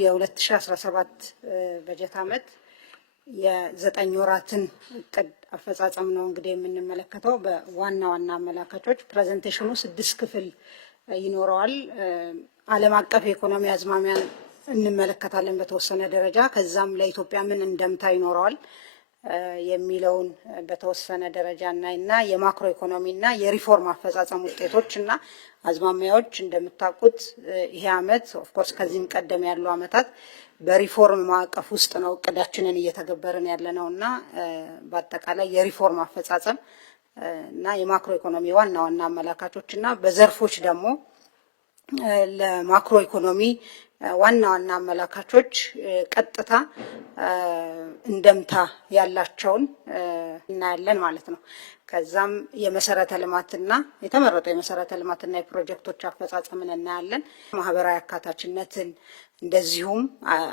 የ2017 በጀት ዓመት የዘጠኝ ወራትን እቅድ አፈጻጸም ነው እንግዲህ የምንመለከተው። በዋና ዋና አመላካቾች ፕሬዘንቴሽኑ 6 ክፍል ይኖረዋል። ዓለም አቀፍ የኢኮኖሚ አዝማሚያን እንመለከታለን በተወሰነ ደረጃ። ከዛም ለኢትዮጵያ ምን እንደምታ ይኖረዋል የሚለውን በተወሰነ ደረጃ እናይና የማክሮ ኢኮኖሚና የሪፎርም አፈጻጸም ውጤቶች እና አዝማሚያዎች እንደምታውቁት ይሄ ዓመት ኦፍ ኮርስ ከዚህም ቀደም ያሉ ዓመታት በሪፎርም ማዕቀፍ ውስጥ ነው እቅዳችንን እየተገበርን ያለነውና በአጠቃላይ የሪፎርም አፈጻጸም እና የማክሮ ኢኮኖሚ ዋና ዋና አመላካቾች እና በዘርፎች ደግሞ ለማክሮ ኢኮኖሚ ዋና ዋና አመላካቾች ቀጥታ እንደምታ ያላቸውን እናያለን ማለት ነው። ከዛም የመሰረተ ልማትና የተመረጡ የመሰረተ ልማትና የፕሮጀክቶች አፈጻጸምን እናያለን። ማህበራዊ አካታችነትን እንደዚሁም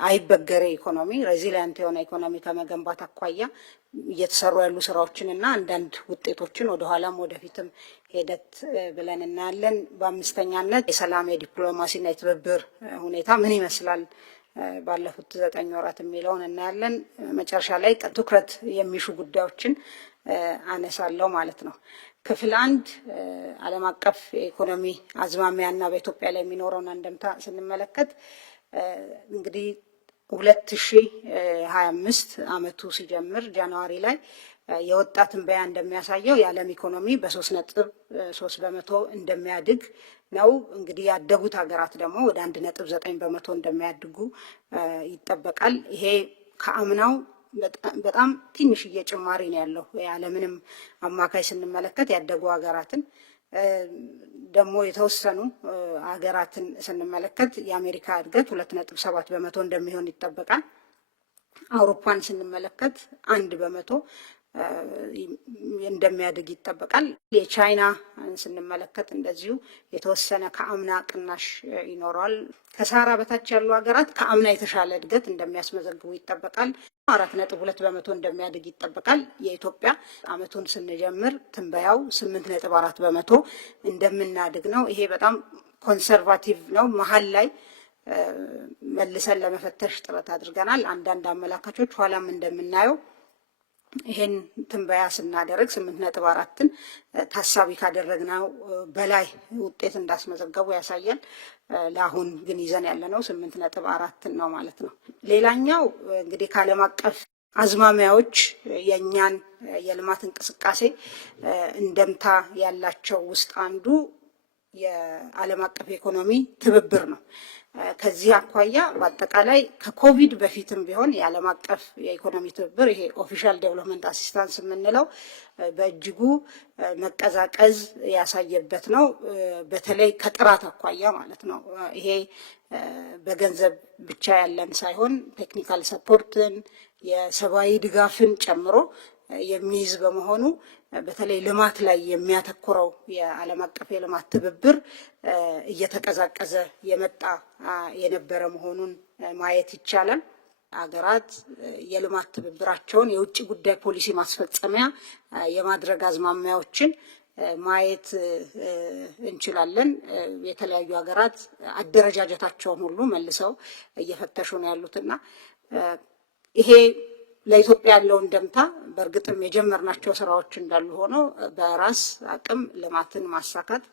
አይበገሬ ኢኮኖሚ ሬዚሊያንት የሆነ ኢኮኖሚ ከመገንባት አኳያ እየተሰሩ ያሉ ስራዎችን እና አንዳንድ ውጤቶችን ወደኋላም ወደፊትም ሄደት ብለን እናያለን። በአምስተኛነት የሰላም የዲፕሎማሲና የትብብር ሁኔታ ምን ይመስላል ባለፉት 9 ወራት የሚለውን እናያለን። መጨረሻ ላይ ትኩረት የሚሹ ጉዳዮችን አነሳለሁ ማለት ነው። ክፍል 1 ዓለም አቀፍ የኢኮኖሚ አዝማሚያና በኢትዮጵያ ላይ የሚኖረውን አንደምታ ስንመለከት እንግዲህ 2025 ዓመቱ ሲጀምር ጃንዋሪ ላይ የወጣ ትንበያ እንደሚያሳየው የዓለም ኢኮኖሚ በ3.3 በመቶ እንደሚያድግ ነው። እንግዲህ ያደጉት ሀገራት ደግሞ ወደ 1.9 በመቶ እንደሚያድጉ ይጠበቃል። ይሄ ከአምናው በጣም ትንሽዬ ጭማሪ ነው ያለው። የዓለምንም አማካይ ስንመለከት ያደጉ ሀገራትን ደግሞ የተወሰኑ ሀገራትን ስንመለከት የአሜሪካ እድገት 2.7 በመቶ እንደሚሆን ይጠበቃል። አውሮፓን ስንመለከት 1 በመቶ እንደሚያድግ ይጠበቃል። የቻይና ስንመለከት እንደዚሁ የተወሰነ ከአምና ቅናሽ ይኖረዋል። ከሳራ በታች ያሉ ሀገራት ከአምና የተሻለ እድገት እንደሚያስመዘግቡ ይጠበቃል። 4.2 በመቶ እንደሚያድግ ይጠበቃል። የኢትዮጵያ አመቱን ስንጀምር ትንበያው 8.4 በመቶ እንደምናድግ ነው። ይሄ በጣም ኮንሰርቫቲቭ ነው። መሀል ላይ መልሰን ለመፈተሽ ጥረት አድርገናል። አንዳንድ አመላካቾች ኋላም እንደምናየው ይሄን ትንበያ ስናደርግ 8.4ን ታሳቢ ካደረግነው በላይ ውጤት እንዳስመዘገቡ ያሳያል። ለአሁን ግን ይዘን ያለነው 8.4 ነው ማለት ነው። ሌላኛው እንግዲህ ከዓለም አቀፍ አዝማሚያዎች የእኛን የልማት እንቅስቃሴ እንደምታ ያላቸው ውስጥ አንዱ የዓለም አቀፍ ኢኮኖሚ ትብብር ነው። ከዚህ አኳያ በአጠቃላይ ከኮቪድ በፊትም ቢሆን የዓለም አቀፍ የኢኮኖሚ ትብብር ይሄ ኦፊሻል ዴቨሎፕመንት አሲስታንስ የምንለው በእጅጉ መቀዛቀዝ ያሳየበት ነው። በተለይ ከጥራት አኳያ ማለት ነው። ይሄ በገንዘብ ብቻ ያለን ሳይሆን ቴክኒካል ሰፖርትን የሰብአዊ ድጋፍን ጨምሮ የሚይዝ በመሆኑ በተለይ ልማት ላይ የሚያተኩረው የዓለም አቀፍ የልማት ትብብር እየተቀዛቀዘ የመጣ የነበረ መሆኑን ማየት ይቻላል። ሀገራት የልማት ትብብራቸውን የውጭ ጉዳይ ፖሊሲ ማስፈጸሚያ የማድረግ አዝማሚያዎችን ማየት እንችላለን። የተለያዩ ሀገራት አደረጃጀታቸውን ሁሉ መልሰው እየፈተሹ ነው ያሉትና ይሄ ለኢትዮጵያ ያለው እንደምታ በእርግጥም የጀመርናቸው ስራዎች እንዳሉ ሆነው በራስ አቅም ልማትን ማሳካት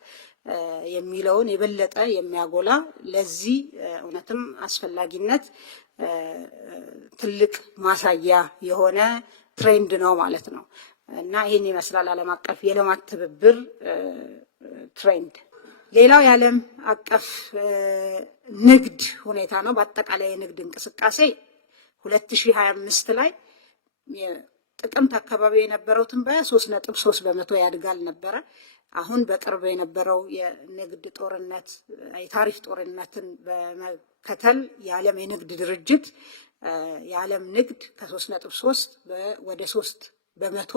የሚለውን የበለጠ የሚያጎላ ለዚህ እውነትም አስፈላጊነት ትልቅ ማሳያ የሆነ ትሬንድ ነው ማለት ነው እና ይህን ይመስላል ዓለም አቀፍ የልማት ትብብር ትሬንድ። ሌላው የዓለም አቀፍ ንግድ ሁኔታ ነው። በአጠቃላይ የንግድ እንቅስቃሴ 2025 ላይ ጥቅምት አካባቢ የነበረው ትንበያ 3.3 በመቶ ያድጋል ነበረ። አሁን በቅርብ የነበረው የንግድ ጦርነት የታሪፍ ጦርነትን በመከተል የዓለም የንግድ ድርጅት የዓለም ንግድ ከ3.3 ወደ 3 በመቶ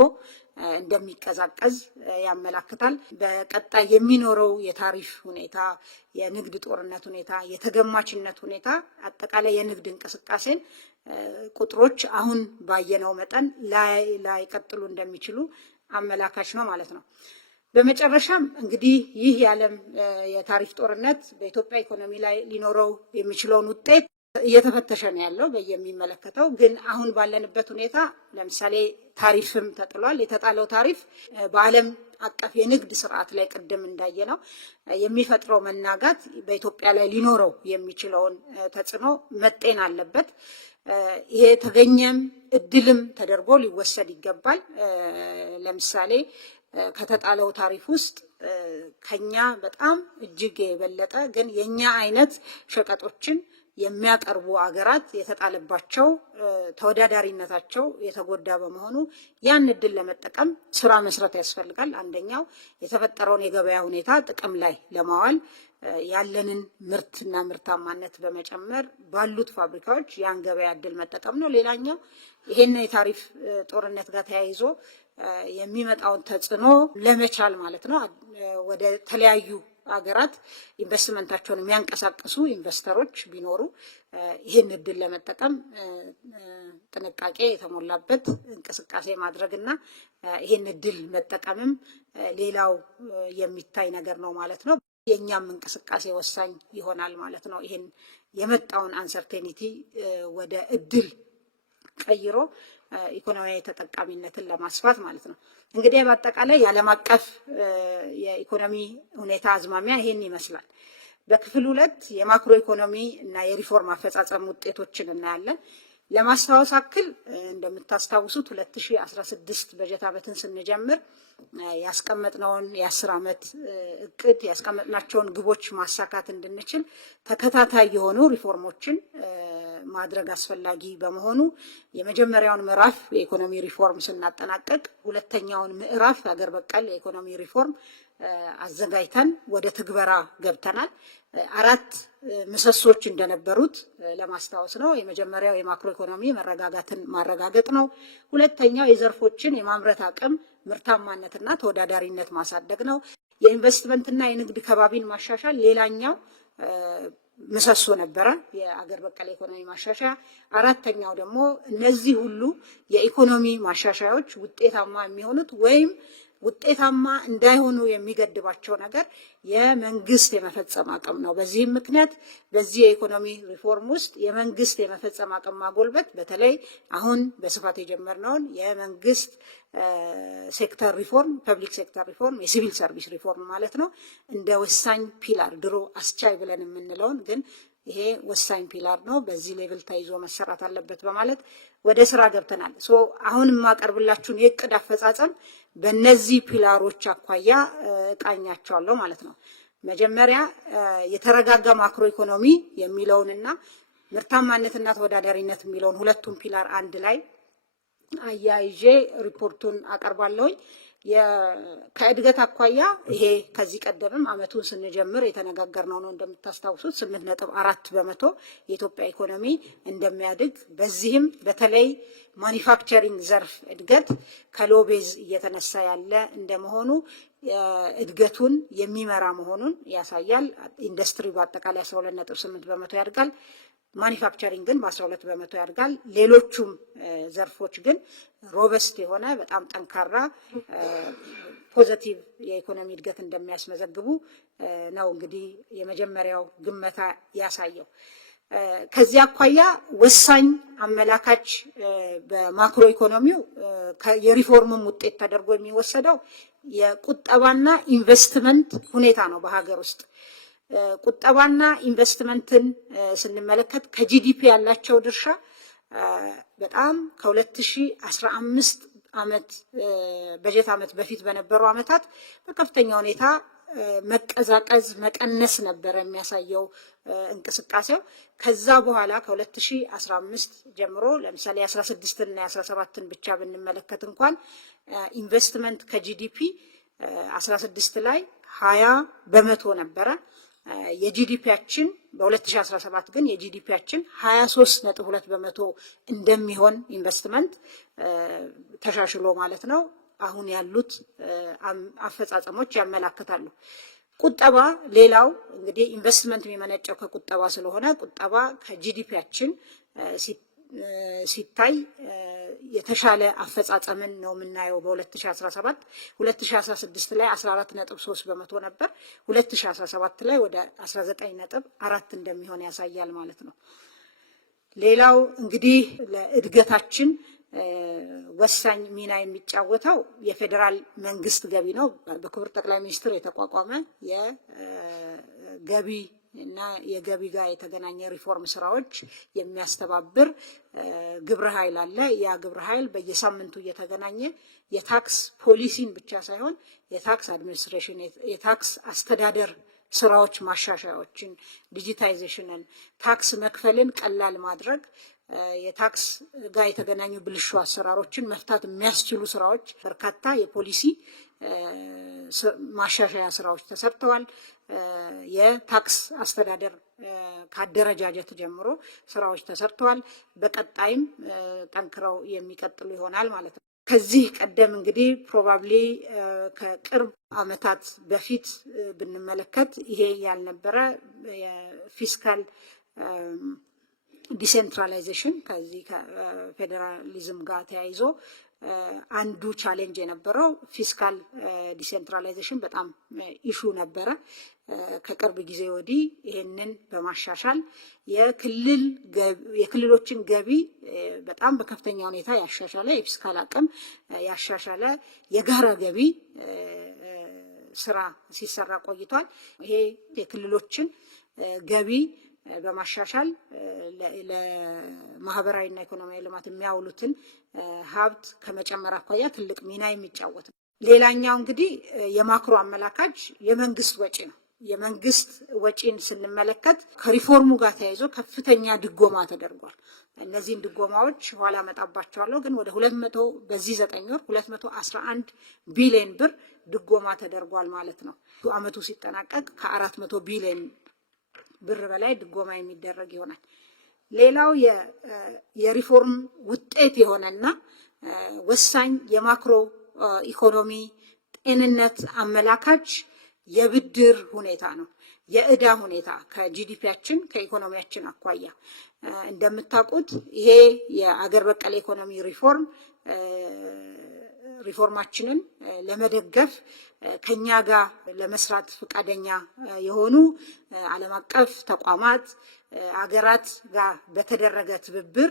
እንደሚቀዛቀዝ ያመላክታል። በቀጣይ የሚኖረው የታሪፍ ሁኔታ፣ የንግድ ጦርነት ሁኔታ፣ የተገማችነት ሁኔታ አጠቃላይ የንግድ እንቅስቃሴን ቁጥሮች አሁን ባየነው መጠን ላይቀጥሉ እንደሚችሉ አመላካች ነው ማለት ነው። በመጨረሻም እንግዲህ ይህ የዓለም የታሪፍ ጦርነት በኢትዮጵያ ኢኮኖሚ ላይ ሊኖረው የሚችለውን ውጤት እየተፈተሸ ነው ያለው በየሚመለከተው። ግን አሁን ባለንበት ሁኔታ ለምሳሌ ታሪፍም ተጥሏል። የተጣለው ታሪፍ በዓለም አቀፍ የንግድ ስርዓት ላይ ቅድም እንዳየነው የሚፈጥረው መናጋት በኢትዮጵያ ላይ ሊኖረው የሚችለውን ተጽዕኖ መጤን አለበት። ይሄ ተገኘም እድልም ተደርጎ ሊወሰድ ይገባል። ለምሳሌ ከተጣለው ታሪፍ ውስጥ ከኛ በጣም እጅግ የበለጠ ግን የኛ አይነት ሸቀጦችን የሚያቀርቡ አገራት የተጣለባቸው ተወዳዳሪነታቸው የተጎዳ በመሆኑ ያን እድል ለመጠቀም ስራ መስራት ያስፈልጋል። አንደኛው የተፈጠረውን የገበያ ሁኔታ ጥቅም ላይ ለማዋል ያለንን ምርትና ምርታማነት በመጨመር ባሉት ፋብሪካዎች ያን ገበያ እድል መጠቀም ነው። ሌላኛው ይሄን የታሪፍ ጦርነት ጋር ተያይዞ የሚመጣውን ተጽዕኖ ለመቻል ማለት ነው ወደ ተለያዩ ሀገራት ኢንቨስትመንታቸውን የሚያንቀሳቅሱ ኢንቨስተሮች ቢኖሩ ይህን እድል ለመጠቀም ጥንቃቄ የተሞላበት እንቅስቃሴ ማድረግና ይህን እድል መጠቀምም ሌላው የሚታይ ነገር ነው ማለት ነው። የእኛም እንቅስቃሴ ወሳኝ ይሆናል ማለት ነው። ይህን የመጣውን አንሰርቴኒቲ ወደ እድል ቀይሮ ኢኮኖሚያዊ ተጠቃሚነትን ለማስፋት ማለት ነው። እንግዲህ በአጠቃላይ የዓለም አቀፍ የኢኮኖሚ ሁኔታ አዝማሚያ ይሄን ይመስላል። በክፍል 2 የማክሮ ኢኮኖሚ እና የሪፎርም አፈጻጸም ውጤቶችን እናያለን። ለማስታወስ አክል እንደምታስታውሱት 2016 በጀት ዓመትን ስንጀምር ያስቀመጥነውን የ10 ዓመት እቅድ ያስቀመጥናቸውን ግቦች ማሳካት እንድንችል ተከታታይ የሆኑ ሪፎርሞችን ማድረግ አስፈላጊ በመሆኑ የመጀመሪያውን ምዕራፍ የኢኮኖሚ ሪፎርም ስናጠናቀቅ ሁለተኛውን ምዕራፍ ሀገር በቀል የኢኮኖሚ ሪፎርም አዘጋጅተን ወደ ትግበራ ገብተናል። 4 ምሰሶች እንደነበሩት ለማስታወስ ነው። የመጀመሪያው የማክሮ ኢኮኖሚ መረጋጋትን ማረጋገጥ ነው። ሁለተኛው የዘርፎችን የማምረት አቅም ምርታማነትና ተወዳዳሪነት ማሳደግ ነው። የኢንቨስትመንትና የንግድ ከባቢን ማሻሻል ሌላኛው ምሰሶ ነበረ፣ የአገር በቀል ኢኮኖሚ ማሻሻያ። አራተኛው ደግሞ እነዚህ ሁሉ የኢኮኖሚ ማሻሻያዎች ውጤታማ የሚሆኑት ወይም ውጤታማ እንዳይሆኑ የሚገድባቸው ነገር የመንግስት የመፈጸም አቅም ነው። በዚህም ምክንያት በዚህ የኢኮኖሚ ሪፎርም ውስጥ የመንግስት የመፈጸም አቅም ማጎልበት በተለይ አሁን በስፋት የጀመርነውን የመንግስት ሴክተር ሪፎርም፣ ፐብሊክ ሴክተር ሪፎርም፣ የሲቪል ሰርቪስ ሪፎርም ማለት ነው እንደ ወሳኝ ፒላር ድሮ አስቻይ ብለን የምንለውን ግን ይሄ ወሳኝ ፒላር ነው፣ በዚህ ሌቭል ተይዞ መሰራት አለበት በማለት ወደ ስራ ገብተናል። አሁን የማቀርብላችሁን የእቅድ አፈጻጸም በእነዚህ ፒላሮች አኳያ እቃኛቸዋለሁ ማለት ነው። መጀመሪያ የተረጋጋ ማክሮ ኢኮኖሚ የሚለውንና ምርታማነትና ተወዳዳሪነት የሚለውን ሁለቱን ፒላር አንድ ላይ አያይዤ ሪፖርቱን አቀርባለሁኝ። ከእድገት አኳያ ይሄ ከዚህ ቀደምም አመቱን ስንጀምር የተነጋገርነው ነው። እንደምታስታውሱት 8.4 በመቶ የኢትዮጵያ ኢኮኖሚ እንደሚያድግ፣ በዚህም በተለይ ማኒፋክቸሪንግ ዘርፍ እድገት ከሎቤዝ እየተነሳ ያለ እንደመሆኑ እድገቱን የሚመራ መሆኑን ያሳያል። ኢንዱስትሪ በአጠቃላይ 12.8 በመቶ ያድጋል። ማኒፋክቸሪንግ ግን በ12 በመቶ ያድጋል። ሌሎቹም ዘርፎች ግን ሮበስት የሆነ በጣም ጠንካራ ፖዘቲቭ የኢኮኖሚ እድገት እንደሚያስመዘግቡ ነው እንግዲህ የመጀመሪያው ግመታ ያሳየው። ከዚህ አኳያ ወሳኝ አመላካች በማክሮ ኢኮኖሚው የሪፎርምም ውጤት ተደርጎ የሚወሰደው የቁጠባና ኢንቨስትመንት ሁኔታ ነው። በሀገር ውስጥ ቁጠባና ኢንቨስትመንትን ስንመለከት ከጂዲፒ ያላቸው ድርሻ በጣም ከ2015 ዓመት በጀት ዓመት በፊት በነበሩ ዓመታት በከፍተኛ ሁኔታ መቀዛቀዝ መቀነስ ነበር የሚያሳየው እንቅስቃሴው። ከዛ በኋላ ከ2015 ጀምሮ ለምሳሌ 16ና 17ን ብቻ ብንመለከት እንኳን ኢንቨስትመንት ከጂዲፒ 16 ላይ 20 በመቶ ነበረ። የጂዲፒያችን በ2017 ግን የጂዲፒያችን 23.2 በመቶ እንደሚሆን ኢንቨስትመንት ተሻሽሎ ማለት ነው አሁን ያሉት አፈጻጸሞች ያመላክታሉ። ቁጠባ ሌላው እንግዲህ ኢንቨስትመንት የሚመነጨው ከቁጠባ ስለሆነ ቁጠባ ከጂዲፒያችን ሲታይ የተሻለ አፈጻጸምን ነው የምናየው። በ2017 2016 ላይ 14.3 በመቶ ነበር። 2017 ላይ ወደ 19.4 እንደሚሆን ያሳያል ማለት ነው። ሌላው እንግዲህ ለእድገታችን ወሳኝ ሚና የሚጫወተው የፌዴራል መንግስት ገቢ ነው። በክቡር ጠቅላይ ሚኒስትር የተቋቋመ የገቢ እና የገቢ ጋር የተገናኘ ሪፎርም ስራዎች የሚያስተባብር ግብረ ኃይል አለ። ያ ግብረ ኃይል በየሳምንቱ እየተገናኘ የታክስ ፖሊሲን ብቻ ሳይሆን የታክስ አድሚኒስትሬሽን፣ የታክስ አስተዳደር ስራዎች ማሻሻያዎችን፣ ዲጂታይዜሽንን፣ ታክስ መክፈልን ቀላል ማድረግ፣ የታክስ ጋር የተገናኙ ብልሹ አሰራሮችን መፍታት የሚያስችሉ ስራዎች በርካታ የፖሊሲ ማሻሻያ ስራዎች ተሰርተዋል። የታክስ አስተዳደር ከአደረጃጀት ጀምሮ ስራዎች ተሰርተዋል። በቀጣይም ጠንክረው የሚቀጥሉ ይሆናል ማለት ነው። ከዚህ ቀደም እንግዲህ ፕሮባብሊ ከቅርብ ዓመታት በፊት ብንመለከት ይሄ ያልነበረ የፊስካል ዲሴንትራላይዜሽን ከዚህ ከፌዴራሊዝም ጋር ተያይዞ አንዱ ቻሌንጅ የነበረው ፊስካል ዲሴንትራላይዜሽን በጣም ኢሹ ነበረ። ከቅርብ ጊዜ ወዲህ ይሄንን በማሻሻል የክልሎችን ገቢ በጣም በከፍተኛ ሁኔታ ያሻሻለ የፊስካል አቅም ያሻሻለ የጋራ ገቢ ስራ ሲሰራ ቆይቷል። ይሄ የክልሎችን ገቢ በማሻሻል ለማህበራዊና ኢኮኖሚያዊ ልማት የሚያውሉትን ሀብት ከመጨመር አኳያ ትልቅ ሚና የሚጫወት ነው። ሌላኛው እንግዲህ የማክሮ አመላካች የመንግስት ወጪ ነው። የመንግስት ወጪን ስንመለከት ከሪፎርሙ ጋር ተያይዞ ከፍተኛ ድጎማ ተደርጓል። እነዚህን ድጎማዎች ኋላ መጣባቸዋለሁ፣ ግን ወደ 200 በዚህ 9 ወር 211 ቢሊዮን ብር ድጎማ ተደርጓል ማለት ነው። አመቱ ሲጠናቀቅ ከ400 ቢሊዮን ብር በላይ ድጎማ የሚደረግ ይሆናል። ሌላው የሪፎርም ውጤት የሆነና ወሳኝ የማክሮ ኢኮኖሚ ጤንነት አመላካች የብድር ሁኔታ ነው። የዕዳ ሁኔታ ከጂዲፒያችን ከኢኮኖሚያችን አኳያ እንደምታውቁት ይሄ የአገር በቀል ኢኮኖሚ ሪፎርማችንን ለመደገፍ ከኛ ጋር ለመስራት ፈቃደኛ የሆኑ ዓለም አቀፍ ተቋማት አገራት ጋር በተደረገ ትብብር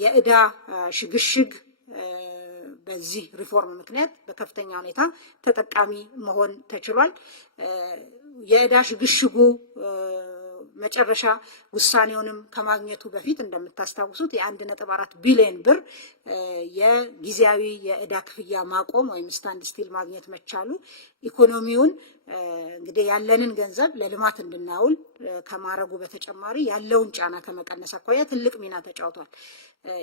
የዕዳ ሽግሽግ በዚህ ሪፎርም ምክንያት በከፍተኛ ሁኔታ ተጠቃሚ መሆን ተችሏል። የዕዳ ሽግሽጉ መጨረሻ ውሳኔውንም ከማግኘቱ በፊት እንደምታስታውሱት የ1.4 ቢሊዮን ብር የጊዜያዊ የዕዳ ክፍያ ማቆም ወይም ስታንድ ስቲል ማግኘት መቻሉ ኢኮኖሚውን እንግዲህ ያለንን ገንዘብ ለልማት እንድናውል ከማረጉ በተጨማሪ ያለውን ጫና ከመቀነስ አኳያ ትልቅ ሚና ተጫውቷል።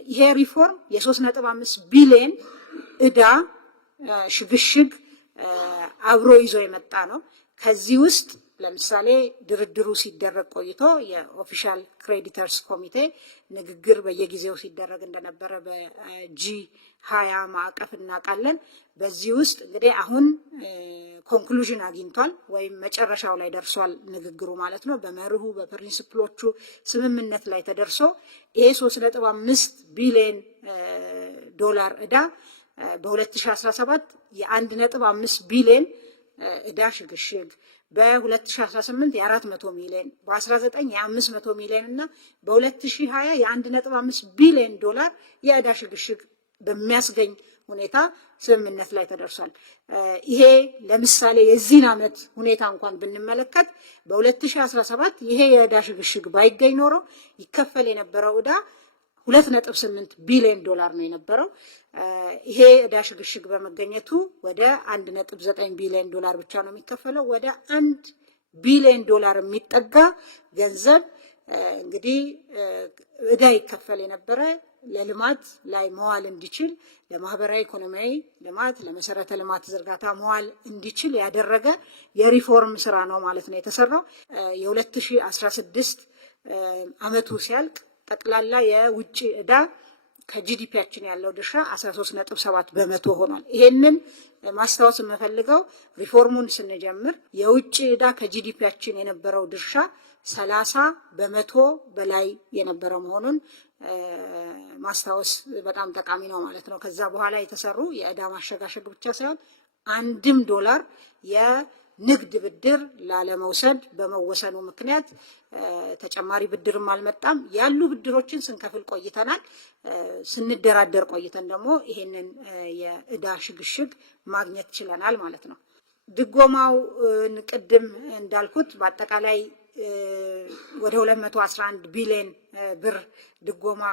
ይሄ ሪፎርም የ3.5 ቢሊዮን ዕዳ ሽግሽግ አብሮ ይዞ የመጣ ነው። ከዚህ ውስጥ ለምሳሌ ድርድሩ ሲደረግ ቆይቶ የኦፊሻል ክሬዲተርስ ኮሚቴ ንግግር በየጊዜው ሲደረግ እንደነበረ በጂ20 ማዕቀፍ እናውቃለን። በዚህ ውስጥ እንግዲህ አሁን ኮንክሉዥን አግኝቷል ወይም መጨረሻው ላይ ደርሷል ንግግሩ ማለት ነው። በመርሁ በፕሪንሲፕሎቹ ስምምነት ላይ ተደርሶ ይሄ 3.5 ቢሊዮን ዶላር ዕዳ በ2017 የ1.5 ቢሊዮን ዕዳ ሽግሽግ በ2018 የ400 ሚሊዮን በ19 የ500 ሚሊዮን እና በ2020 የ1.5 ቢሊዮን ዶላር የዕዳ ሽግሽግ በሚያስገኝ ሁኔታ ስምምነት ላይ ተደርሷል። ይሄ ለምሳሌ የዚህን ዓመት ሁኔታ እንኳን ብንመለከት በ2017 ይሄ የዕዳ ሽግሽግ ባይገኝ ኖሮ ይከፈል የነበረው ዕዳ 2.8 ቢሊዮን ዶላር ነው የነበረው። ይሄ ዕዳ ሽግሽግ በመገኘቱ ወደ 1.9 ቢሊዮን ዶላር ብቻ ነው የሚከፈለው። ወደ 1 ቢሊዮን ዶላር የሚጠጋ ገንዘብ እንግዲህ ዕዳ ይከፈል የነበረ ለልማት ላይ መዋል እንዲችል ለማህበራዊ ኢኮኖሚያዊ ልማት ለመሰረተ ልማት ዝርጋታ መዋል እንዲችል ያደረገ የሪፎርም ስራ ነው ማለት ነው የተሰራው። የ2016 ዓመቱ ሲያልቅ ጠቅላላ የውጭ ዕዳ ከጂዲፒያችን ያለው ድርሻ 13.7 በመቶ ሆኗል። ይሄንን ማስታወስ የምፈልገው ሪፎርሙን ስንጀምር የውጭ ዕዳ ከጂዲፒያችን የነበረው ድርሻ 30 በመቶ በላይ የነበረ መሆኑን ማስታወስ በጣም ጠቃሚ ነው ማለት ነው። ከዛ በኋላ የተሰሩ የዕዳ ማሸጋሸግ ብቻ ሳይሆን አንድም ዶላር ንግድ ብድር ላለመውሰድ በመወሰኑ ምክንያት ተጨማሪ ብድርም አልመጣም። ያሉ ብድሮችን ስንከፍል ቆይተናል። ስንደራደር ቆይተን ደግሞ ይሄንን የዕዳ ሽግሽግ ማግኘት ችለናል ማለት ነው። ድጎማው ቅድም እንዳልኩት በአጠቃላይ ወደ 211 ቢሊዮን ብር ድጎማ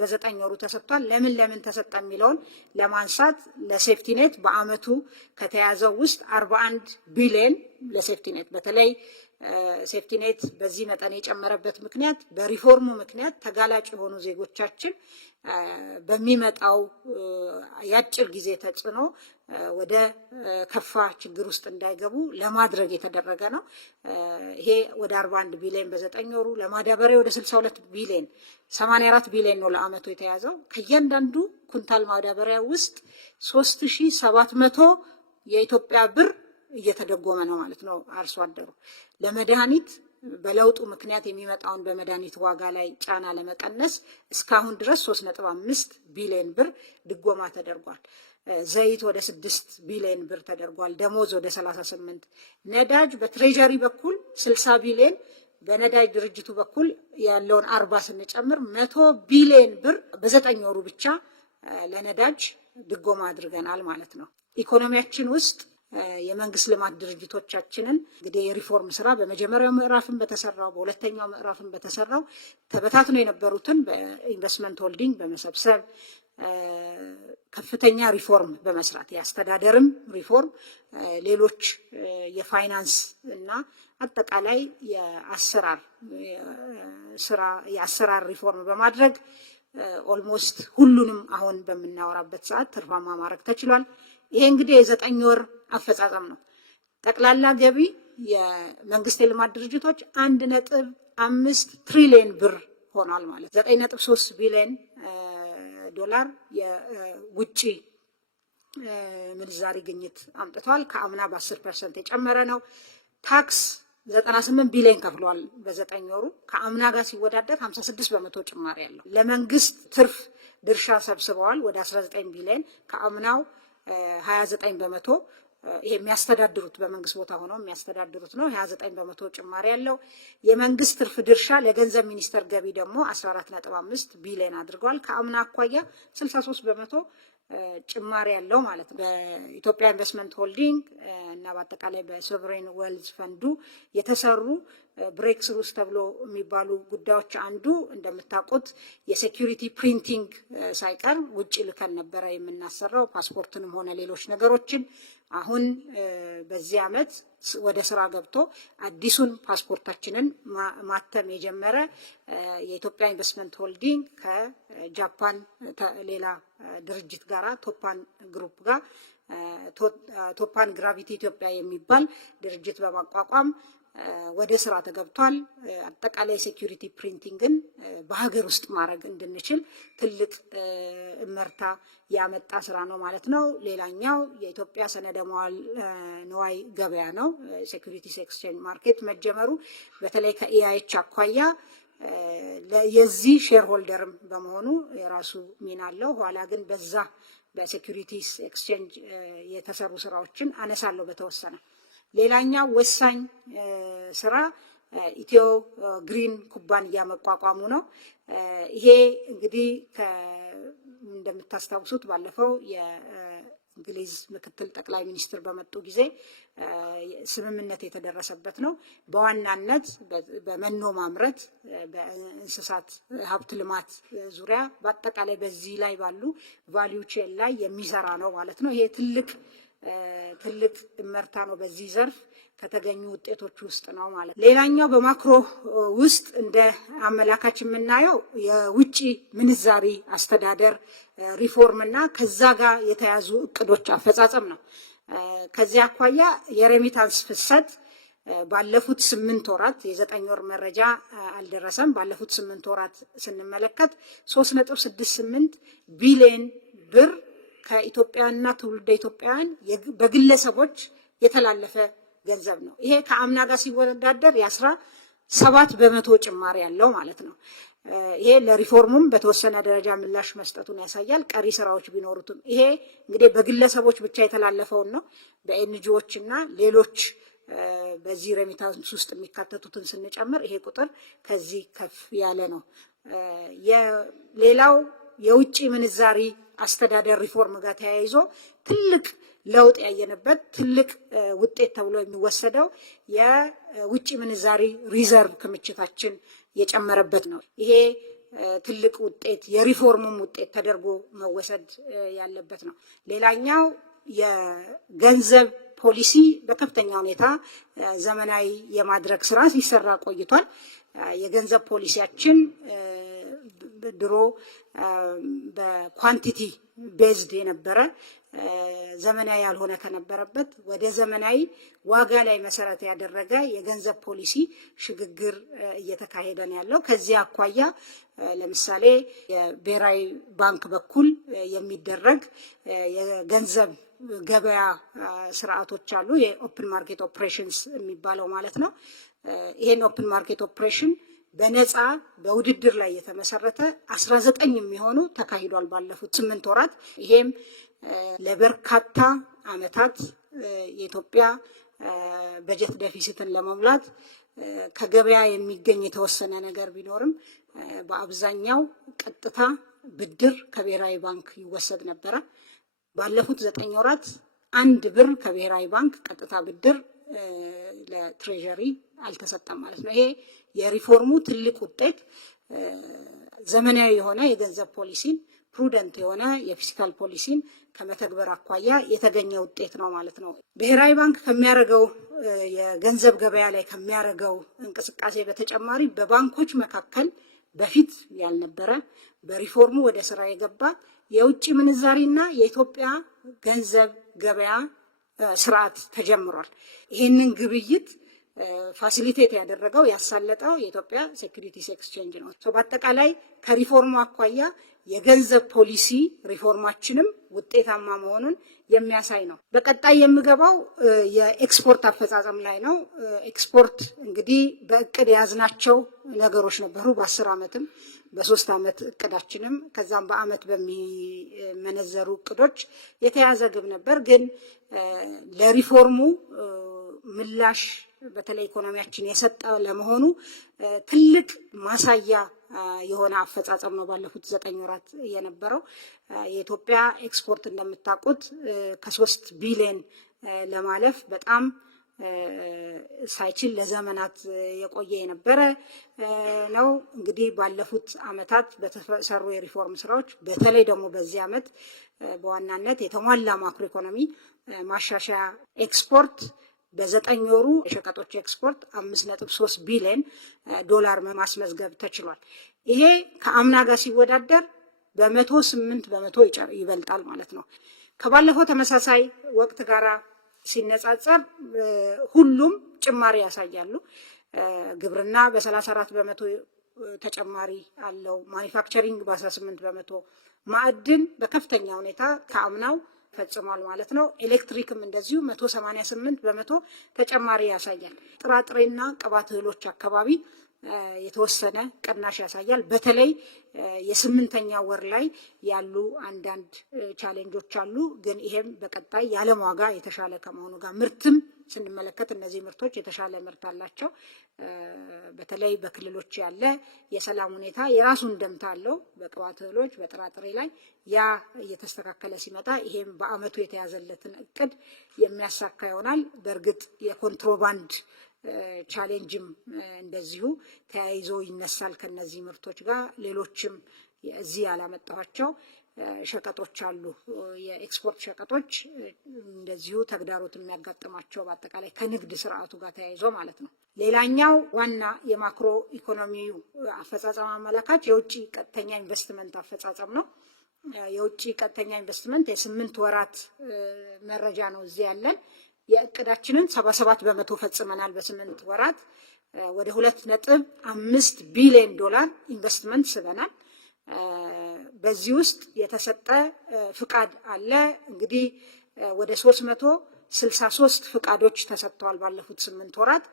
በ9 ወሩ ተሰጥቷል። ለምን ተሰጠ የሚለውን ለማንሳት ለሴፍቲኔት በአመቱ ከተያዘው ውስጥ 41 ቢሊዮን ለሴፍቲኔት በተለይ ሴፍቲኔት በዚህ መጠን የጨመረበት ምክንያት በሪፎርሙ ምክንያት ተጋላጭ የሆኑ ዜጎቻችን በሚመጣው የአጭር ጊዜ ተጽዕኖ ወደ ከፋ ችግር ውስጥ እንዳይገቡ ለማድረግ የተደረገ ነው። ይሄ ወደ 41 ቢሊዮን በ9 ወሩ፣ ለማዳበሪያ ወደ 62 ቢሊዮን 84 ቢሊዮን ነው ለአመቱ የተያዘው። ከእያንዳንዱ ኩንታል ማዳበሪያ ውስጥ 3700 የኢትዮጵያ ብር እየተደጎመ ነው ማለት ነው አርሶ አደሩ። ለመድኃኒት በለውጡ ምክንያት የሚመጣውን በመድኃኒት ዋጋ ላይ ጫና ለመቀነስ እስካሁን ድረስ 3.5 ቢሊዮን ብር ድጎማ ተደርጓል። ዘይት ወደ 6 ቢሊዮን ብር ተደርጓል። ደሞዝ ወደ 38፣ ነዳጅ በትሬጀሪ በኩል 60 ቢሊዮን፣ በነዳጅ ድርጅቱ በኩል ያለውን 40 ስንጨምር 100 ቢሊዮን ብር በ9 ወሩ ብቻ ለነዳጅ ድጎማ አድርገናል ማለት ነው። ኢኮኖሚያችን ውስጥ የመንግስት ልማት ድርጅቶቻችንን እንግዲህ የሪፎርም ስራ በመጀመሪያው ምዕራፍን በተሰራው በሁለተኛው ምዕራፍን በተሰራው ተበታትነው የነበሩትን በኢንቨስትመንት ሆልዲንግ በመሰብሰብ ከፍተኛ ሪፎርም በመስራት የአስተዳደርም ሪፎርም፣ ሌሎች የፋይናንስ እና አጠቃላይ የአሰራር ሪፎርም በማድረግ ኦልሞስት ሁሉንም አሁን በምናወራበት ሰዓት ትርፋማ ማድረግ ተችሏል። ይሄ እንግዲህ የ9 ወር አፈጻጸም ነው። ጠቅላላ ገቢ የመንግስት የልማት ድርጅቶች 1.5 ትሪሊዮን ብር ሆኗል ማለት 9.3 ቢሊዮን ዶላር የውጭ ምንዛሪ ግኝት አምጥቷል። ከአምና በ10% የጨመረ ነው። ታክስ 98 ቢሊዮን ከፍሏል በ9 ወሩ። ከአምና ጋር ሲወዳደር 56 በመቶ ጭማሪ ያለው። ለመንግስት ትርፍ ድርሻ ሰብስበዋል ወደ 19 ቢሊዮን ከአምናው 29 በመቶ። ይሄ የሚያስተዳድሩት በመንግስት ቦታ ሆነው የሚያስተዳድሩት ነው። 29 በመቶ ጭማሪ ያለው። የመንግስት ትርፍ ድርሻ ለገንዘብ ሚኒስቴር ገቢ ደግሞ 14.5 ቢሊዮን አድርገዋል። ከአምና አኳያ 63 በመቶ ጭማሪ ያለው ማለት ነው። በኢትዮጵያ ኢንቨስትመንት ሆልዲንግ እና በአጠቃላይ በሶቨሬን ዌልዝ ፈንዱ የተሰሩ ብሬክ ስሩስ ተብሎ የሚባሉ ጉዳዮች አንዱ እንደምታውቁት የሴኩሪቲ ፕሪንቲንግ ሳይቀር ውጭ ልከን ነበረ የምናሰራው ፓስፖርትንም ሆነ ሌሎች ነገሮችን። አሁን በዚህ አመት ወደ ስራ ገብቶ አዲሱን ፓስፖርታችንን ማተም የጀመረ የኢትዮጵያ ኢንቨስትመንት ሆልዲንግ ከጃፓን ሌላ ድርጅት ጋራ ቶፓን ግሩፕ ጋር ቶፓን ግራቪቲ ኢትዮጵያ የሚባል ድርጅት በማቋቋም ወደ ስራ ተገብቷል። አጠቃላይ ሴኩሪቲ ፕሪንቲንግን በሀገር ውስጥ ማድረግ እንድንችል ትልቅ እመርታ ያመጣ ስራ ነው ማለት ነው። ሌላኛው የኢትዮጵያ ሰነደ መዋዕለ ንዋይ ገበያ ነው። ሴኩሪቲስ ኤክስቼንጅ ማርኬት መጀመሩ በተለይ ከኢአይኤች አኳያ የዚህ ሼር ሆልደርም በመሆኑ የራሱ ሚና አለው። ኋላ ግን በዛ በሴኩሪቲስ ኤክስቼንጅ የተሰሩ ስራዎችን አነሳለሁ በተወሰነ። ሌላኛው ወሳኝ ስራ ኢትዮ ግሪን ኩባንያ መቋቋሙ ነው። ይሄ እንግዲህ እንደምታስታውሱት ባለፈው የእንግሊዝ ምክትል ጠቅላይ ሚኒስትር በመጡ ጊዜ ስምምነት የተደረሰበት ነው። በዋናነት በመኖ ማምረት፣ በእንስሳት ሀብት ልማት ዙሪያ በአጠቃላይ በዚህ ላይ ባሉ ቫልዩ ቼን ላይ የሚሰራ ነው ማለት ነው። ይሄ ትልቅ እመርታ ነው። በዚህ ዘርፍ ከተገኙ ውጤቶች ውስጥ ነው ማለት ነው። ሌላኛው በማክሮ ውስጥ እንደ አመላካች የምናየው የውጭ ምንዛሪ አስተዳደር ሪፎርም እና ከዛ ጋር የተያዙ እቅዶች አፈጻጸም ነው። ከዚህ አኳያ የሬሚታንስ ፍሰት ባለፉት 8 ወራት የ9 ወር መረጃ አልደረሰም። ባለፉት 8 ወራት ስንመለከት 3.68 ቢሊዮን ብር ከኢትዮጵያና ትውልደ ኢትዮጵያውያን በግለሰቦች የተላለፈ ገንዘብ ነው። ይሄ ከአምና ጋር ሲወዳደር የ17 በመቶ ጭማሪ ያለው ማለት ነው። ይሄ ለሪፎርሙም በተወሰነ ደረጃ ምላሽ መስጠቱን ያሳያል። ቀሪ ስራዎች ቢኖሩትም ይሄ እንግዲህ በግለሰቦች ብቻ የተላለፈውን ነው። በኤንጂኦዎች እና ሌሎች በዚህ ሬሚታንስ ውስጥ የሚካተቱትን ስንጨምር ይሄ ቁጥር ከዚህ ከፍ ያለ ነው። ሌላው የውጭ ምንዛሪ አስተዳደር ሪፎርም ጋር ተያይዞ ትልቅ ለውጥ ያየንበት ትልቅ ውጤት ተብሎ የሚወሰደው የውጭ ምንዛሪ ሪዘርቭ ክምችታችን የጨመረበት ነው። ይሄ ትልቅ ውጤት የሪፎርሙም ውጤት ተደርጎ መወሰድ ያለበት ነው። ሌላኛው የገንዘብ ፖሊሲ በከፍተኛ ሁኔታ ዘመናዊ የማድረግ ስራ ሲሰራ ቆይቷል። የገንዘብ ፖሊሲያችን ድሮ በኳንቲቲ ቤዝድ የነበረ ዘመናዊ ያልሆነ ከነበረበት ወደ ዘመናዊ ዋጋ ላይ መሰረት ያደረገ የገንዘብ ፖሊሲ ሽግግር እየተካሄደ ነው ያለው። ከዚህ አኳያ ለምሳሌ የብሔራዊ ባንክ በኩል የሚደረግ የገንዘብ ገበያ ስርዓቶች አሉ። የኦፕን ማርኬት ኦፕሬሽንስ የሚባለው ማለት ነው። ይሄን ኦፕን ማርኬት ኦፕሬሽን በነፃ በውድድር ላይ የተመሰረተ 19 የሚሆኑ ተካሂዷል ባለፉት 8 ወራት። ይሄም ለበርካታ አመታት የኢትዮጵያ በጀት ዴፊሲትን ለመሙላት ከገበያ የሚገኝ የተወሰነ ነገር ቢኖርም በአብዛኛው ቀጥታ ብድር ከብሔራዊ ባንክ ይወሰድ ነበረ። ባለፉት 9 ወራት 1 ብር ከብሔራዊ ባንክ ቀጥታ ብድር ለትሬዠሪ አልተሰጠም ማለት ነው። ይሄ የሪፎርሙ ትልቅ ውጤት ዘመናዊ የሆነ የገንዘብ ፖሊሲን ፕሩደንት የሆነ የፊስካል ፖሊሲን ከመተግበር አኳያ የተገኘ ውጤት ነው ማለት ነው። ብሔራዊ ባንክ ከሚያደርገው የገንዘብ ገበያ ላይ ከሚያደርገው እንቅስቃሴ በተጨማሪ በባንኮች መካከል በፊት ያልነበረ በሪፎርሙ ወደ ስራ የገባ የውጭ ምንዛሪና የኢትዮጵያ ገንዘብ ገበያ ስርዓት ተጀምሯል። ይህንን ግብይት ፋሲሊቴት ያደረገው ያሳለጠው የኢትዮጵያ ሴኩሪቲስ ኤክስቼንጅ ነው። በአጠቃላይ ከሪፎርሙ አኳያ የገንዘብ ፖሊሲ ሪፎርማችንም ውጤታማ መሆኑን የሚያሳይ ነው። በቀጣይ የምገባው የኤክስፖርት አፈጻጸም ላይ ነው። ኤክስፖርት እንግዲህ በእቅድ የያዝናቸው ነገሮች ነበሩ። በ10 ዓመትም በ3 ዓመት እቅዳችንም ከዛም በአመት በሚመነዘሩ እቅዶች የተያዘ ግብ ነበር። ግን ለሪፎርሙ ምላሽ በተለይ ኢኮኖሚያችን የሰጠ ለመሆኑ ትልቅ ማሳያ የሆነ አፈጻጸም ነው ባለፉት 9 ወራት የነበረው። የኢትዮጵያ ኤክስፖርት እንደምታውቁት ከ3 ቢሊዮን ለማለፍ በጣም ሳይችል ለዘመናት የቆየ የነበረ ነው። እንግዲህ ባለፉት አመታት በተሰሩ የሪፎርም ስራዎች በተለይ ደግሞ በዚህ አመት በዋናነት የተሟላ ማክሮ ኢኮኖሚ ማሻሻያ ኤክስፖርት በ9 ወሩ የሸቀጦች ኤክስፖርት 5.3 ቢሊዮን ዶላር ማስመዝገብ ተችሏል። ይሄ ከአምና ጋር ሲወዳደር በ108 በመቶ ይበልጣል ማለት ነው። ከባለፈው ተመሳሳይ ወቅት ጋራ ሲነጻጸር ሁሉም ጭማሪ ያሳያሉ። ግብርና በ34 በመቶ ተጨማሪ አለው። ማኒፋክቸሪንግ በ18 በመቶ፣ ማዕድን በከፍተኛ ሁኔታ ከአምናው ፈጽሟል ማለት ነው። ኤሌክትሪክም እንደዚሁ 188 በመቶ ተጨማሪ ያሳያል። ጥራጥሬና ቅባት እህሎች አካባቢ የተወሰነ ቅናሽ ያሳያል። በተለይ የ8ኛ ወር ላይ ያሉ አንዳንድ ቻሌንጆች አሉ። ግን ይሄም በቀጣይ የዓለም ዋጋ የተሻለ ከመሆኑ ጋር ምርትም ስንመለከት እነዚህ ምርቶች የተሻለ ምርት አላቸው። በተለይ በክልሎች ያለ የሰላም ሁኔታ የራሱ እንደምታ አለው። በቅባት እህሎች በጥራጥሬ ላይ ያ እየተስተካከለ ሲመጣ ይሄም በአመቱ የተያዘለትን እቅድ የሚያሳካ ይሆናል። በእርግጥ የኮንትሮባንድ ቻሌንጅም እንደዚሁ ተያይዞ ይነሳል ከነዚህ ምርቶች ጋር። ሌሎችም እዚህ ያላመጣኋቸው ሸቀጦች አሉ። የኤክስፖርት ሸቀጦች እንደዚሁ ተግዳሮት የሚያጋጥማቸው በአጠቃላይ ከንግድ ስርዓቱ ጋር ተያይዞ ማለት ነው። ሌላኛው ዋና የማክሮ ኢኮኖሚው አፈጻጸም አመላካች የውጭ ቀጥተኛ ኢንቨስትመንት አፈጻጸም ነው። የውጭ ቀጥተኛ ኢንቨስትመንት የ8 ወራት መረጃ ነው እዚህ ያለን። የእቅዳችንን 77 በመቶ ፈጽመናል። በ8 ወራት ወደ 2.5 ቢሊዮን ዶላር ኢንቨስትመንት ስበናል። በዚህ ውስጥ የተሰጠ ፍቃድ አለ። እንግዲህ ወደ 63 ፍቃዶች ተሰጥተዋል ባለፉት 8 ወራት።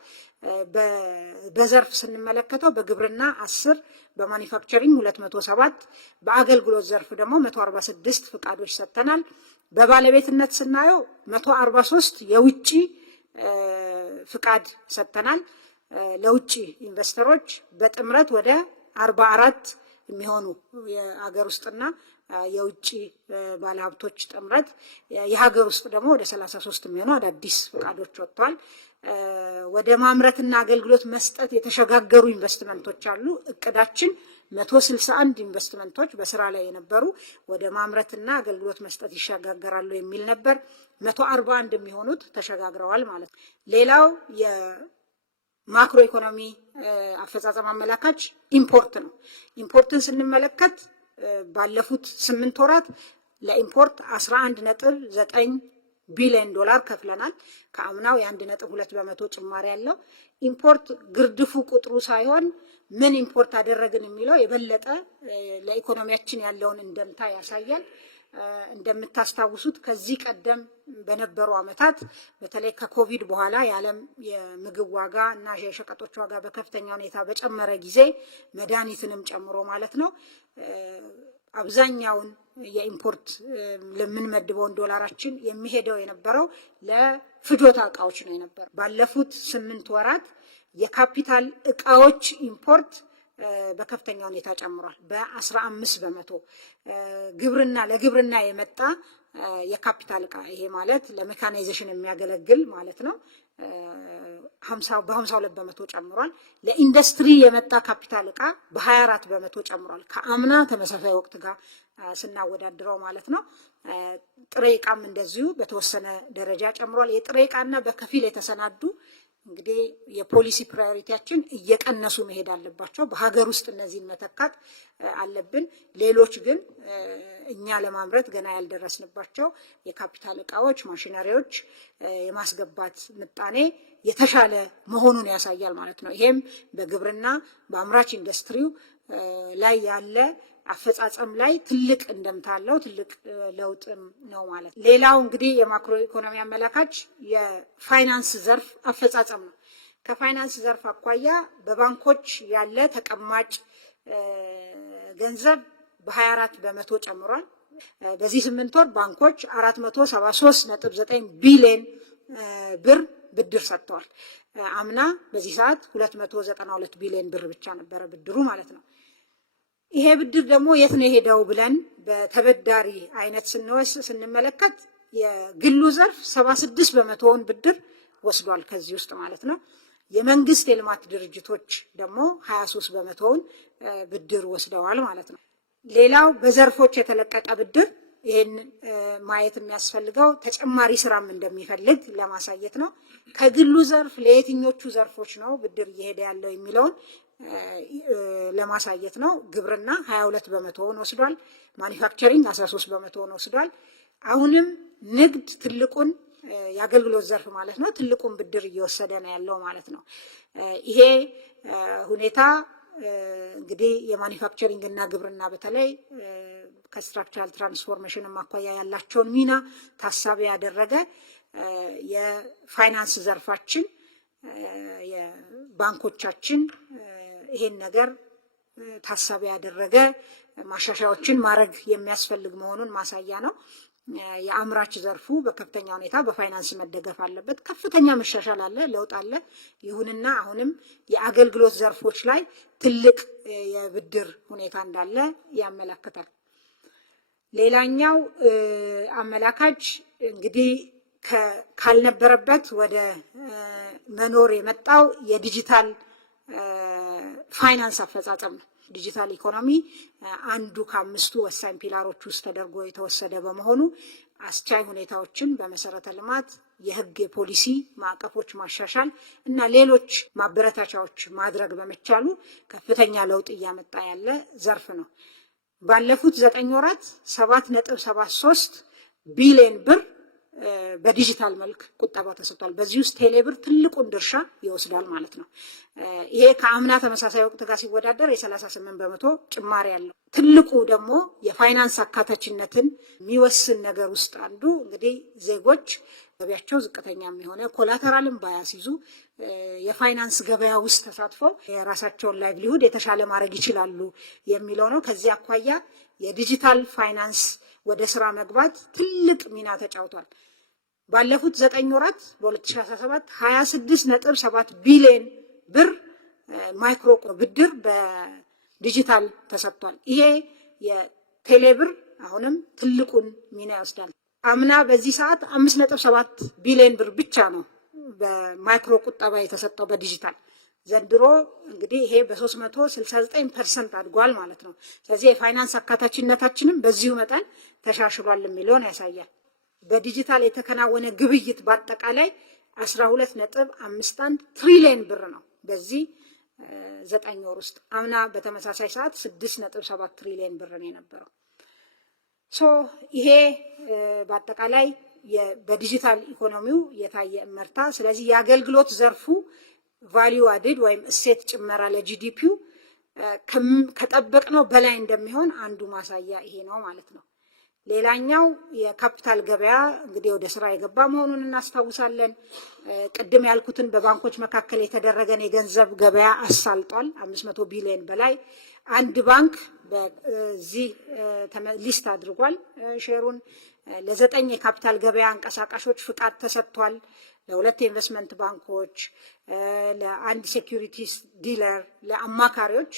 በዘርፍ ስንመለከተው በግብርና 10፣ በማኒፋክቸሪንግ 207፣ በአገልግሎት ዘርፍ ደግሞ 146 ፍቃዶች ሰጥተናል። በባለቤትነት ስናየው 143 የውጭ ፍቃድ ሰጥተናል ለውጭ ኢንቨስተሮች። በጥምረት ወደ 44 የሚሆኑ የሀገር ውስጥና የውጭ ባለሀብቶች ጥምረት፣ የሀገር ውስጥ ደግሞ ወደ 33 የሚሆኑ አዳዲስ ፍቃዶች ወጥተዋል። ወደ ማምረትና አገልግሎት መስጠት የተሸጋገሩ ኢንቨስትመንቶች አሉ። እቅዳችን 161 ኢንቨስትመንቶች በስራ ላይ የነበሩ ወደ ማምረትና አገልግሎት መስጠት ይሸጋገራሉ የሚል ነበር። 141 የሚሆኑት ተሸጋግረዋል ማለት ነው። ሌላው የማክሮ ኢኮኖሚ አፈጻጸም አመላካች ኢምፖርት ነው። ኢምፖርትን ስንመለከት ባለፉት 8 ወራት ለኢምፖርት 11.9 ቢሊዮን ዶላር ከፍለናል። ከአምናው የ1.2 በመቶ ጭማሪ ያለው ኢምፖርት ግርድፉ ቁጥሩ ሳይሆን ምን ኢምፖርት አደረግን የሚለው የበለጠ ለኢኮኖሚያችን ያለውን እንደምታ ያሳያል። እንደምታስታውሱት ከዚህ ቀደም በነበሩ ዓመታት በተለይ ከኮቪድ በኋላ የዓለም የምግብ ዋጋ እና የሸቀጦች ዋጋ በከፍተኛ ሁኔታ በጨመረ ጊዜ መድኃኒትንም ጨምሮ ማለት ነው አብዛኛውን የኢምፖርት ለምንመድበውን ዶላራችን የሚሄደው የነበረው ለፍጆታ እቃዎች ነው የነበረው። ባለፉት 8 ወራት የካፒታል እቃዎች ኢምፖርት በከፍተኛ ሁኔታ ጨምሯል፣ በ15 በመቶ። ለግብርና የመጣ የካፒታል እቃ ይሄ ማለት ለሜካናይዜሽን የሚያገለግል ማለት ነው በ52 በመቶ ጨምሯል። ለኢንዱስትሪ የመጣ ካፒታል እቃ በ24 በመቶ ጨምሯል፣ ከአምና ተመሳሳይ ወቅት ጋር ስናወዳድረው ማለት ነው። ጥሬ እቃም እንደዚሁ በተወሰነ ደረጃ ጨምሯል። የጥሬ እቃና በከፊል የተሰናዱ እንግዲህ የፖሊሲ ፕራዮሪቲያችን እየቀነሱ መሄድ አለባቸው። በሀገር ውስጥ እነዚህን መተካት አለብን። ሌሎች ግን እኛ ለማምረት ገና ያልደረስንባቸው የካፒታል እቃዎች፣ ማሽነሪዎች የማስገባት ምጣኔ የተሻለ መሆኑን ያሳያል ማለት ነው። ይሄም በግብርና በአምራች ኢንዱስትሪው ላይ ያለ አፈጻጸም ላይ ትልቅ እንደምታ አለው፣ ትልቅ ለውጥ ነው ማለት ነው። ሌላው እንግዲህ የማክሮ ኢኮኖሚ አመላካች የፋይናንስ ዘርፍ አፈጻጸም ነው። ከፋይናንስ ዘርፍ አኳያ በባንኮች ያለ ተቀማጭ ገንዘብ በ24 በመቶ ጨምሯል። በዚህ 8 ወር ባንኮች 473.9 ቢሊዮን ብር ብድር ሰጥተዋል። አምና በዚህ ሰዓት 292 ቢሊዮን ብር ብቻ ነበረ ብድሩ ማለት ነው። ይሄ ብድር ደግሞ የት ነው የሄደው ብለን በተበዳሪ አይነት ስንመለከት የግሉ ዘርፍ 76 በመቶውን ብድር ወስዷል ከዚህ ውስጥ ማለት ነው። የመንግስት የልማት ድርጅቶች ደግሞ 23 በመቶውን ብድር ወስደዋል ማለት ነው። ሌላው በዘርፎች የተለቀቀ ብድር ይሄን ማየት የሚያስፈልገው ተጨማሪ ስራም እንደሚፈልግ ለማሳየት ነው። ከግሉ ዘርፍ ለየትኞቹ ዘርፎች ነው ብድር እየሄደ ያለው የሚለውን ለማሳየት ነው። ግብርና 22 በመቶውን ወስዷል። ማኒፋክቸሪንግ 13 በመቶውን ወስዷል። አሁንም ንግድ ትልቁን የአገልግሎት ዘርፍ ማለት ነው ትልቁን ብድር እየወሰደ ነው ያለው ማለት ነው። ይሄ ሁኔታ እንግዲህ የማኒፋክቸሪንግ እና ግብርና በተለይ ከስትራክቸራል ትራንስፎርሜሽን አኳያ ያላቸውን ሚና ታሳቢ ያደረገ የፋይናንስ ዘርፋችን የባንኮቻችን ይሄን ነገር ታሳቢ ያደረገ ማሻሻያዎችን ማድረግ የሚያስፈልግ መሆኑን ማሳያ ነው። የአምራች ዘርፉ በከፍተኛ ሁኔታ በፋይናንስ መደገፍ አለበት። ከፍተኛ መሻሻል አለ፣ ለውጥ አለ። ይሁንና አሁንም የአገልግሎት ዘርፎች ላይ ትልቅ የብድር ሁኔታ እንዳለ ያመለክታል። ሌላኛው አመላካች እንግዲህ ካልነበረበት ወደ መኖር የመጣው የዲጂታል ፋይናንስ አፈጻጸም ነው። ዲጂታል ኢኮኖሚ አንዱ ከ5ቱ ወሳኝ ፒላሮች ውስጥ ተደርጎ የተወሰደ በመሆኑ አስቻይ ሁኔታዎችን በመሰረተ ልማት፣ የህግ፣ የፖሊሲ ማዕቀፎች ማሻሻል እና ሌሎች ማበረታቻዎች ማድረግ በመቻሉ ከፍተኛ ለውጥ እያመጣ ያለ ዘርፍ ነው። ባለፉት 9 ወራት 7.73 ቢሊዮን ብር በዲጂታል መልክ ቁጠባ ተሰጥቷል። በዚህ ውስጥ ቴሌብር ትልቁን ድርሻ ይወስዳል ማለት ነው። ይሄ ከአምና ተመሳሳይ ወቅት ጋር ሲወዳደር የ38 በመቶ ጭማሪ ያለው። ትልቁ ደግሞ የፋይናንስ አካታችነትን የሚወስን ነገር ውስጥ አንዱ እንግዲህ ዜጎች ገቢያቸው ዝቅተኛ የሆነ ኮላተራልም ባያስይዙ የፋይናንስ ገበያ ውስጥ ተሳትፈው የራሳቸውን ላይቭሊሁድ የተሻለ ማድረግ ይችላሉ የሚለው ነው። ከዚህ አኳያ የዲጂታል ፋይናንስ ወደ ስራ መግባት ትልቅ ሚና ተጫውቷል። ባለፉት 9 ወራት በ2017 26.7 ቢሊዮን ብር ማይክሮ ብድር በዲጂታል ተሰጥቷል። ይሄ የቴሌብር አሁንም ትልቁን ሚና ይወስዳል። አምና በዚህ ሰዓት 5.7 ቢሊዮን ብር ብቻ ነው በማይክሮ ቁጠባ የተሰጠው በዲጂታል። ዘንድሮ እንግዲህ ይሄ በ369% አድጓል ማለት ነው። ስለዚህ የፋይናንስ አካታችነታችንም በዚሁ መጠን ተሻሽሏል የሚለውን ያሳያል። በዲጂታል የተከናወነ ግብይት በአጠቃላይ 12.51 ትሪሊዮን ብር ነው በዚህ 9 ወር ውስጥ። አምና በተመሳሳይ ሰዓት 6.7 ትሪሊዮን ብር ነው የነበረው። ይሄ በአጠቃላይ በዲጂታል ኢኮኖሚው የታየ እመርታ። ስለዚህ የአገልግሎት ዘርፉ ቫሊዩ አድድ ወይም እሴት ጭመራ ለጂዲፒው ከጠበቅነው በላይ እንደሚሆን አንዱ ማሳያ ይሄ ነው ማለት ነው። ሌላኛው የካፒታል ገበያ እንግዲህ ወደ ስራ የገባ መሆኑን እናስታውሳለን። ቅድም ያልኩትን በባንኮች መካከል የተደረገን የገንዘብ ገበያ አሳልጧል። 500 ቢሊዮን በላይ አንድ ባንክ በዚህ ሊስት አድርጓል ሼሩን። ለ9 የካፒታል ገበያ አንቀሳቃሾች ፍቃድ ተሰጥቷል። ለ2 የኢንቨስትመንት ባንኮች፣ ለ1 ሴኩሪቲስ ዲለር፣ ለአማካሪዎች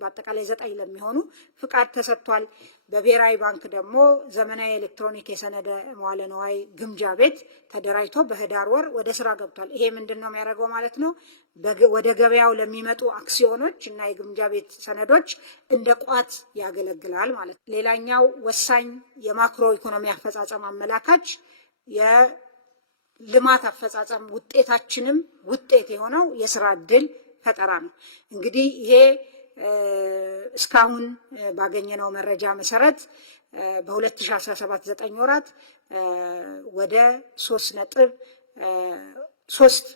በአጠቃላይ 9 ለሚሆኑ ፍቃድ ተሰጥቷል። በብሔራዊ ባንክ ደግሞ ዘመናዊ ኤሌክትሮኒክ የሰነደ መዋለ ንዋይ ግምጃ ቤት ተደራጅቶ በህዳር ወር ወደ ስራ ገብቷል። ይሄ ምንድን ነው የሚያደርገው ማለት ነው? ወደ ገበያው ለሚመጡ አክሲዮኖች እና የግምጃ ቤት ሰነዶች እንደ ቋት ያገለግላል ማለት ነው። ሌላኛው ወሳኝ የማክሮ ኢኮኖሚ አፈጻጸም አመላካች የልማት አፈጻጸም ውጤታችንም ውጤት የሆነው የስራ ዕድል ፈጠራ ነው። እንግዲህ ይሄ እስካሁን ባገኘነው መረጃ መሰረት በ2017 9 ወራት ወደ 3.3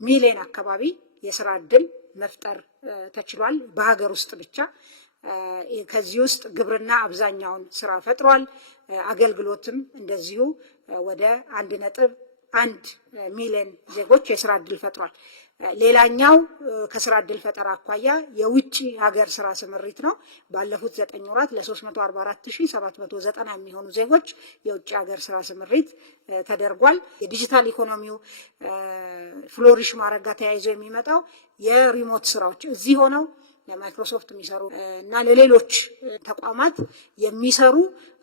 ሚሊዮን አካባቢ የስራ ዕድል መፍጠር ተችሏል በሀገር ውስጥ ብቻ። ከዚህ ውስጥ ግብርና አብዛኛውን ስራ ፈጥሯል። አገልግሎትም እንደዚሁ ወደ 1.1 ሚሊዮን ዜጎች የስራ ዕድል ፈጥሯል። ሌላኛው ከስራ ዕድል ፈጠራ አኳያ የውጭ ሀገር ስራ ስምሪት ነው። ባለፉት 9 ወራት ለ344,790 የሚሆኑ ዜጎች የውጭ ሀገር ስራ ስምሪት ተደርጓል። የዲጂታል ኢኮኖሚው ፍሎሪሽ ማድረግ ጋር ተያይዞ የሚመጣው የሪሞት ስራዎች እዚህ ሆነው ለማይክሮሶፍት የሚሰሩ እና ለሌሎች ተቋማት የሚሰሩ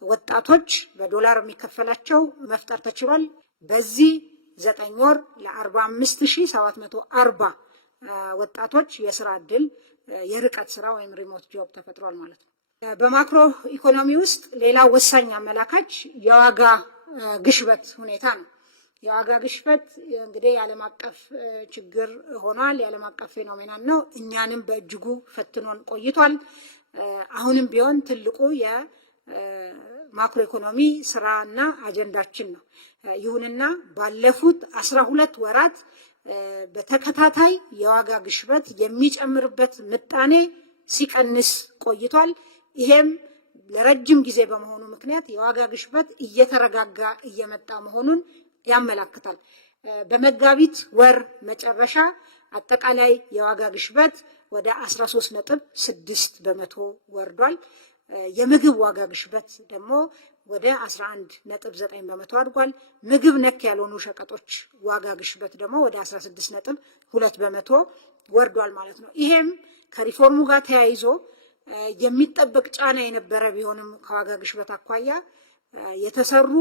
ወጣቶች በዶላር የሚከፈላቸው መፍጠር ተችሏል። በዚህ 9 ወር ለ45,740 ወጣቶች የስራ ዕድል የርቀት ስራ ወይም ሪሞት ጆብ ተፈጥሯል ማለት ነው። በማክሮ ኢኮኖሚ ውስጥ ሌላው ወሳኝ አመላካች የዋጋ ግሽበት ሁኔታ ነው። የዋጋ ግሽበት እንግዲህ የዓለም አቀፍ ችግር ሆኗል። የዓለም አቀፍ ፌኖሜናን ነው። እኛንም በእጅጉ ፈትኖን ቆይቷል። አሁንም ቢሆን ትልቁ የማክሮ ኢኮኖሚ ስራና አጀንዳችን ነው። ይሁንና ባለፉት 12 ወራት በተከታታይ የዋጋ ግሽበት የሚጨምርበት ምጣኔ ሲቀንስ ቆይቷል። ይሄም ለረጅም ጊዜ በመሆኑ ምክንያት የዋጋ ግሽበት እየተረጋጋ እየመጣ መሆኑን ያመላክታል። በመጋቢት ወር መጨረሻ አጠቃላይ የዋጋ ግሽበት ወደ 13.6 በመቶ ወርዷል። የምግብ ዋጋ ግሽበት ደግሞ ወደ 11.9 በመቶ አድጓል። ምግብ ነክ ያልሆኑ ሸቀጦች ዋጋ ግሽበት ደግሞ ወደ 16.2 በመቶ ወርዷል ማለት ነው። ይሄም ከሪፎርሙ ጋር ተያይዞ የሚጠበቅ ጫና የነበረ ቢሆንም ከዋጋ ግሽበት አኳያ የተሰሩ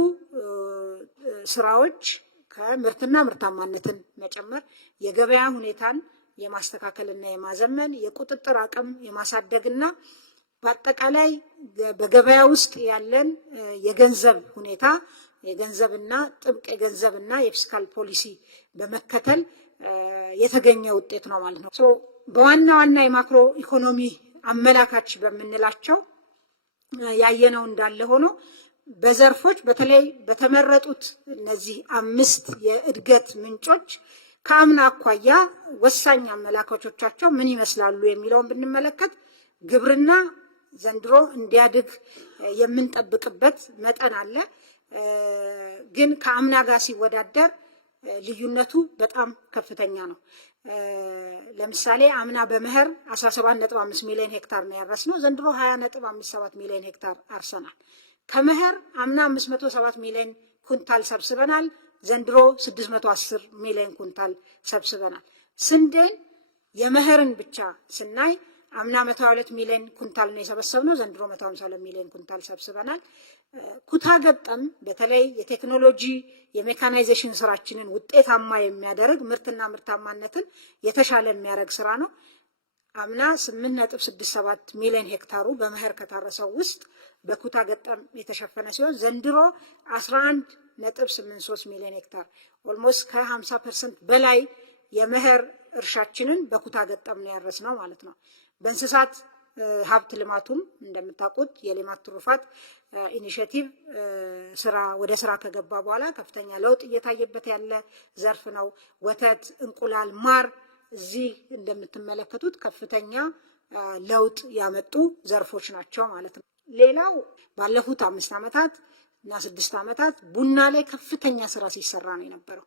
ስራዎች ከምርትና ምርታማነትን መጨመር፣ የገበያ ሁኔታን የማስተካከልና የማዘመን፣ የቁጥጥር አቅም የማሳደግና በአጠቃላይ በገበያ ውስጥ ያለን የገንዘብ ሁኔታ የገንዘብና ጥብቅ የገንዘብና የፊስካል ፖሊሲ በመከተል የተገኘ ውጤት ነው ማለት ነው። በዋና ዋና የማክሮ ኢኮኖሚ አመላካች በምንላቸው ያየነው እንዳለ ሆኖ በዘርፎች በተለይ በተመረጡት እነዚህ 5 የእድገት ምንጮች ከአምና አኳያ ወሳኝ አመላካቾቻቸው ምን ይመስላሉ የሚለውን ብንመለከት ግብርና ዘንድሮ እንዲያድግ የምንጠብቅበት መጠን አለ። ግን ከአምና ጋር ሲወዳደር ልዩነቱ በጣም ከፍተኛ ነው። ለምሳሌ አምና በመኸር 17.5 ሚሊዮን ሄክታር ነው ያረስነው። ዘንድሮ 20.57 ሚሊዮን ሄክታር አርሰናል። ከመኸር አምና 507 ሚሊዮን ኩንታል ሰብስበናል። ዘንድሮ 610 ሚሊዮን ኩንታል ሰብስበናል። ስንዴን የመኸርን ብቻ ስናይ አምና 122 ሚሊዮን ኩንታል ነው የሰበሰብነው። ዘንድሮ 152 ሚሊዮን ኩንታል ሰብስበናል። ኩታ ገጠም በተለይ የቴክኖሎጂ የሜካናይዜሽን ስራችንን ውጤታማ የሚያደርግ ምርትና ምርታማነትን የተሻለ የሚያደርግ ስራ ነው። አምና 8.67 ሚሊዮን ሄክታሩ በመኸር ከታረሰው ውስጥ በኩታ ገጠም የተሸፈነ ሲሆን ዘንድሮ 11.83 ሚሊዮን ሄክታር ኦልሞስት ከ50% በላይ የመኸር እርሻችንን በኩታ ገጠም ነው ያረስነው ማለት ነው። በእንስሳት ሀብት ልማቱም እንደምታውቁት የሌማት ትሩፋት ኢኒሼቲቭ ወደ ስራ ከገባ በኋላ ከፍተኛ ለውጥ እየታየበት ያለ ዘርፍ ነው። ወተት፣ እንቁላል፣ ማር እዚህ እንደምትመለከቱት ከፍተኛ ለውጥ ያመጡ ዘርፎች ናቸው ማለት ነው። ሌላው ባለፉት 5 ዓመታት እና 6 ዓመታት ቡና ላይ ከፍተኛ ስራ ሲሰራ ነው የነበረው።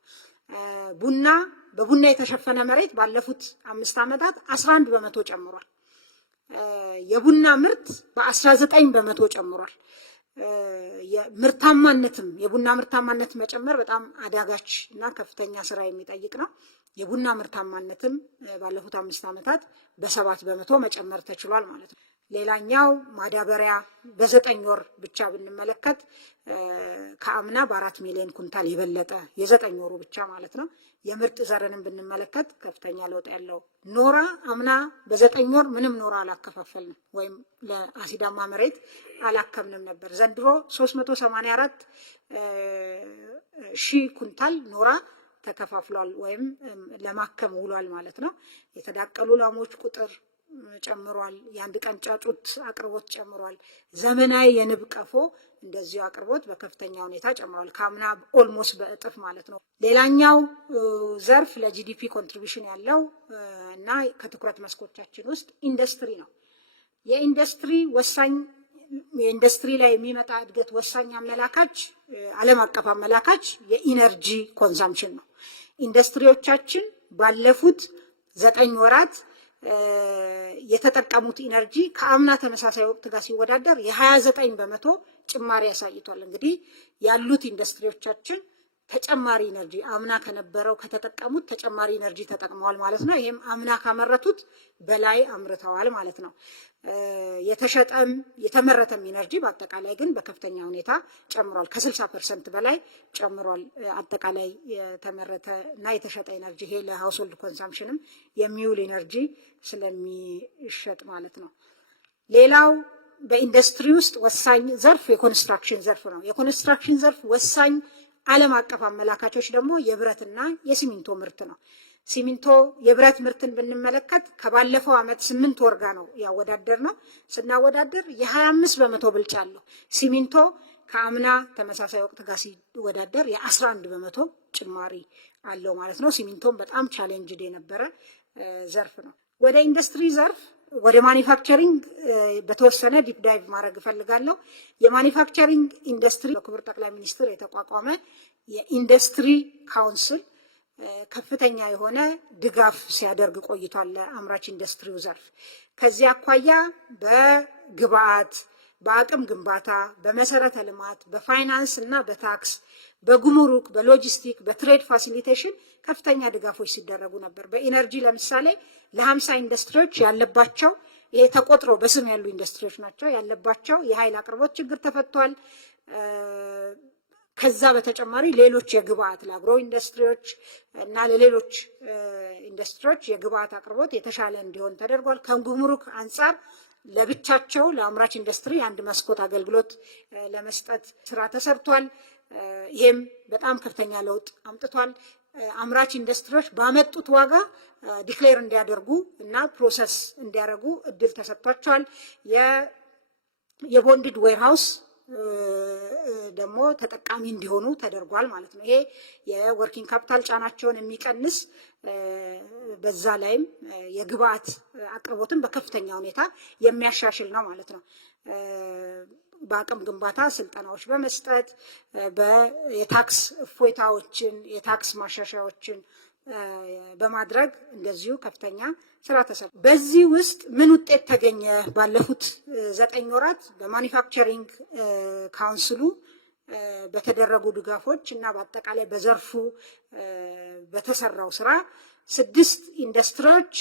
በቡና የተሸፈነ መሬት ባለፉት 5 ዓመታት 11 በመቶ ጨምሯል። የቡና ምርት በ19 በመቶ ጨምሯል። ምርታማነትም የቡና ምርታማነት መጨመር በጣም አዳጋች እና ከፍተኛ ስራ የሚጠይቅ ነው። የቡና ምርታማነትም ባለፉት 5 ዓመታት በ7 በመቶ መጨመር ተችሏል ማለት ነው። ሌላኛው ማዳበሪያ በ9 ወር ብቻ ብንመለከት ከአምና በ4 ሚሊዮን ኩንታል የበለጠ የ9 ወሩ ብቻ ማለት ነው። የምርጥ ዘርንም ብንመለከት ከፍተኛ ለውጥ ያለው ኖራ አምና በ9 ወር ምንም ኖራ አላከፋፈልንም ወይም ለአሲዳማ መሬት አላከምንም ነበር። ዘንድሮ 384 ሺህ ኩንታል ኖራ ተከፋፍሏል ወይም ለማከም ውሏል ማለት ነው። የተዳቀሉ ላሞች ቁጥር ጨምሯል። የአንድ ቀን ጫጩት አቅርቦት ጨምሯል። ዘመናዊ የንብ ቀፎ እንደዚሁ አቅርቦት በከፍተኛ ሁኔታ ጨምሯል። ከአምና ኦልሞስት በእጥፍ ማለት ነው። ሌላኛው ዘርፍ ለጂዲፒ ኮንትሪቢሽን ያለው እና ከትኩረት መስኮቻችን ውስጥ ኢንዱስትሪ ነው። የኢንዱስትሪ ላይ የሚመጣ እድገት ወሳኝ አመላካች ዓለም አቀፍ አመላካች የኢነርጂ ኮንሳምፕሽን ነው። ኢንዱስትሪዎቻችን ባለፉት 9 ወራት የተጠቀሙት ኢነርጂ ከአምና ተመሳሳይ ወቅት ጋር ሲወዳደር የ29 በመቶ ጭማሪ ያሳይቷል። እንግዲህ ያሉት ኢንዱስትሪዎቻችን ተጨማሪ ኢነርጂ አምና ከነበረው ከተጠቀሙት ተጨማሪ ኢነርጂ ተጠቅመዋል ማለት ነው። ይሄም አምና ካመረቱት በላይ አምርተዋል ማለት ነው። የተሸጠም የተመረተም ኢነርጂ በአጠቃላይ ግን በከፍተኛ ሁኔታ ጨምሯል። ከ60% በላይ ጨምሯል። አጠቃላይ የተመረተ እና የተሸጠ ኢነርጂ ይሄ ለሃውስሆልድ ኮንሳምፕሽንም የሚውል ኢነርጂ ስለሚሸጥ ማለት ነው። ሌላው በኢንዱስትሪ ውስጥ ወሳኝ ዘርፍ የኮንስትራክሽን ዘርፍ ነው። የኮንስትራክሽን ዘርፍ ወሳኝ ዓለም አቀፍ አመላካቾች ደግሞ የብረትና የሲሚንቶ ምርት ነው። ሲሚንቶ የብረት ምርትን ብንመለከት ከባለፈው ዓመት 8 ወር ጋር ነው ያወዳደር ነው። ስናወዳደር የ25 በመቶ ብልጫ አለው። ሲሚንቶ ከአምና ተመሳሳይ ወቅት ጋር ሲወዳደር የ11 በመቶ ጭማሪ አለው ማለት ነው። ሲሚንቶን በጣም ቻሌንጅድ የነበረ ዘርፍ ነው። ወደ ኢንዱስትሪ ዘርፍ ወደ ማኒፋክቸሪንግ በተወሰነ ዲፕ ዳይቭ ማድረግ እፈልጋለሁ። የማኒፋክቸሪንግ ኢንዱስትሪ በክቡር ጠቅላይ ሚኒስትር የተቋቋመ የኢንዱስትሪ ካውንስል ከፍተኛ የሆነ ድጋፍ ሲያደርግ ቆይቷል ለአምራች ኢንዱስትሪው ዘርፍ። ከዚህ አኳያ በግብአት፣ በአቅም ግንባታ፣ በመሰረተ ልማት፣ በፋይናንስ እና በታክስ፣ በጉምሩክ፣ በሎጂስቲክ፣ በትሬድ ፋሲሊቴሽን ከፍተኛ ድጋፎች ሲደረጉ ነበር። በኢነርጂ ለምሳሌ ለ50 ኢንዱስትሪዎች ያለባቸው ይሄ ተቆጥሮ በስም ያሉ ኢንዱስትሪዎች ናቸው ያለባቸው የኃይል አቅርቦት ችግር ተፈቷል። ከዛ በተጨማሪ ሌሎች የግብአት ለአግሮ ኢንዱስትሪዎች እና ለሌሎች ኢንዱስትሪዎች የግብአት አቅርቦት የተሻለ እንዲሆን ተደርጓል። ከጉምሩክ አንጻር ለብቻቸው ለአምራች ኢንዱስትሪ አንድ መስኮት አገልግሎት ለመስጠት ስራ ተሰርቷል። ይሄም በጣም ከፍተኛ ለውጥ አምጥቷል። አምራች ኢንዱስትሪዎች ባመጡት ዋጋ ዲክሌር እንዲያደርጉ እና ፕሮሰስ እንዲያደርጉ እድል ተሰጥቷቸዋል። የቦንድድ ዌርሃውስ ደግሞ ተጠቃሚ እንዲሆኑ ተደርጓል ማለት ነው። ይሄ የወርኪንግ ካፒታል ጫናቸውን የሚቀንስ በዛ ላይም የግብአት አቅርቦትን በከፍተኛ ሁኔታ የሚያሻሽል ነው ማለት ነው። በአቅም ግንባታ ስልጠናዎች በመስጠት የታክስ እፎይታዎችን የታክስ ማሻሻያዎችን በማድረግ እንደዚሁ ከፍተኛ ስራ ተሰራ። በዚህ ውስጥ ምን ውጤት ተገኘ? ባለፉት 9 ወራት በማኒፋክቸሪንግ ካውንስሉ በተደረጉ ድጋፎች እና በአጠቃላይ በዘርፉ በተሰራው ስራ 6 ኢንዱስትሪዎች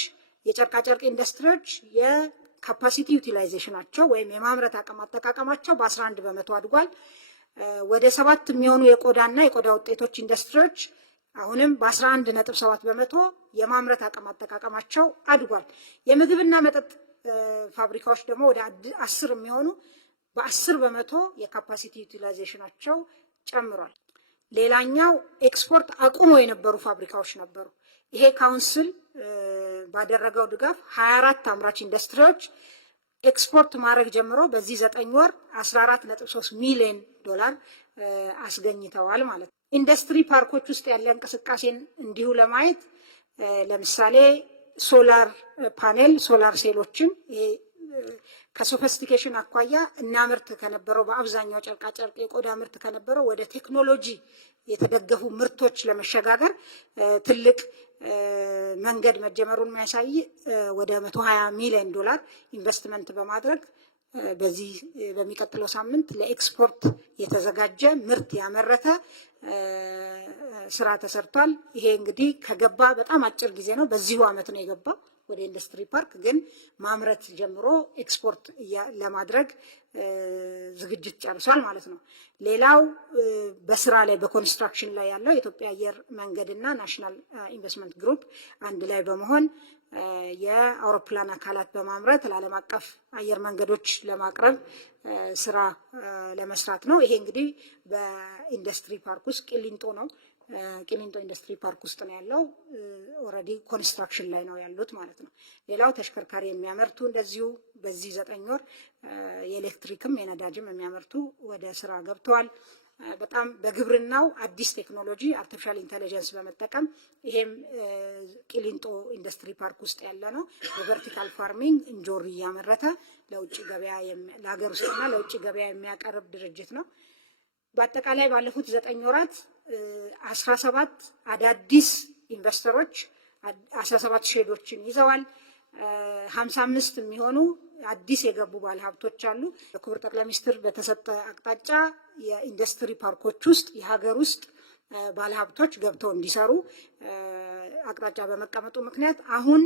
የጨርቃጨርቅ ኢንዱስትሪዎች የካፓሲቲ ዩቲላይዜሽናቸው ወይም የማምረት አቅም አጠቃቀማቸው በ11 በመቶ አድጓል። ወደ 7 የሚሆኑ የቆዳና የቆዳ ውጤቶች ኢንዱስትሪዎች አሁንም በ11.7 በመቶ የማምረት አቅም አጠቃቀማቸው አድጓል። የምግብና መጠጥ ፋብሪካዎች ደግሞ ወደ 10 የሚሆኑ በ10 በመቶ የካፓሲቲ ዩቲላይዜሽናቸው ጨምሯል። ሌላኛው ኤክስፖርት አቁሞ የነበሩ ፋብሪካዎች ነበሩ። ይሄ ካውንስል ባደረገው ድጋፍ 24 አምራች ኢንዱስትሪዎች ኤክስፖርት ማድረግ ጀምሮ በዚህ 9 ወር 14.3 ሚሊዮን ዶላር አስገኝተዋል ማለት ነው። ኢንዱስትሪ ፓርኮች ውስጥ ያለ እንቅስቃሴን እንዲሁ ለማየት ለምሳሌ ሶላር ፓኔል ሶላር ሴሎችን ከሶፊስቲኬሽን አኳያ እናምርት ከነበረው በአብዛኛው ጨርቃጨርቅ የቆዳ ምርት ከነበረው ወደ ቴክኖሎጂ የተደገፉ ምርቶች ለመሸጋገር ትልቅ መንገድ መጀመሩን የሚያሳይ ወደ 120 ሚሊዮን ዶላር ኢንቨስትመንት በማድረግ በዚህ በሚቀጥለው ሳምንት ለኤክስፖርት የተዘጋጀ ምርት ያመረተ ስራ ተሰርቷል። ይሄ እንግዲህ ከገባ በጣም አጭር ጊዜ ነው። በዚሁ አመት ነው የገባ ወደ ኢንዱስትሪ ፓርክ፣ ግን ማምረት ጀምሮ ኤክስፖርት ለማድረግ ዝግጅት ጨርሷል ማለት ነው። ሌላው በስራ ላይ በኮንስትራክሽን ላይ ያለው የኢትዮጵያ አየር መንገድና ናሽናል ኢንቨስትመንት ግሩፕ አንድ ላይ በመሆን የአውሮፕላን አካላት በማምረት ለዓለም አቀፍ አየር መንገዶች ለማቅረብ ስራ ለመስራት ነው። ይሄ እንግዲህ በኢንዱስትሪ ፓርክ ውስጥ ቂሊንጦ ነው። ቂሊንጦ ኢንዱስትሪ ፓርክ ውስጥ ነው ያለው። ኦልሬዲ ኮንስትራክሽን ላይ ነው ያሉት ማለት ነው። ሌላው ተሽከርካሪ የሚያመርቱ እንደዚሁ በዚህ 9 ወር የኤሌክትሪክም የነዳጅም የሚያመርቱ ወደ ስራ ገብተዋል። በጣም በግብርናው አዲስ ቴክኖሎጂ አርቲፊሻል ኢንተለጀንስ በመጠቀም ይሄም ቂሊንጦ ኢንዱስትሪ ፓርክ ውስጥ ያለ ነው። በቨርቲካል ፋርሚንግ እንጆሪ እያመረተ ለውጭ ገበያ ለሀገር ውስጥና ለውጭ ገበያ የሚያቀርብ ድርጅት ነው። በአጠቃላይ ባለፉት 9 ወራት 17 አዳዲስ ኢንቨስተሮች 17 ሼዶችን ይዘዋል። 55 የሚሆኑ አዲስ የገቡ ባለሀብቶች አሉ። በክቡር ጠቅላይ ሚኒስትር በተሰጠ አቅጣጫ የኢንዱስትሪ ፓርኮች ውስጥ የሀገር ውስጥ ባለሀብቶች ገብተው እንዲሰሩ አቅጣጫ በመቀመጡ ምክንያት አሁን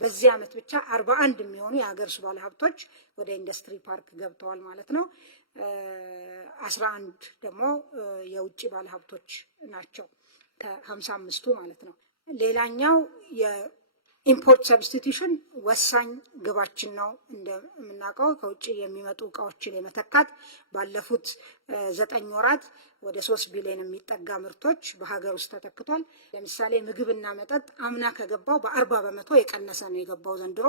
በዚህ ዓመት ብቻ 41 የሚሆኑ የሀገር ውስጥ ባለሀብቶች ወደ ኢንዱስትሪ ፓርክ ገብተዋል ማለት ነው። 11 ደግሞ የውጭ ባለሀብቶች ናቸው ከ55ቱ ማለት ነው። ሌላኛው የኢምፖርት ሰብስቲቱሽን ወሳኝ ግባችን ነው። እንደምናውቀው ከውጭ የሚመጡ እቃዎችን የመተካት ባለፉት 9 ወራት ወደ 3 ቢሊዮን የሚጠጋ ምርቶች በሀገር ውስጥ ተተክቷል። ለምሳሌ ምግብና መጠጥ አምና ከገባው በ40 በመቶ የቀነሰ ነው የገባው ዘንድሮ።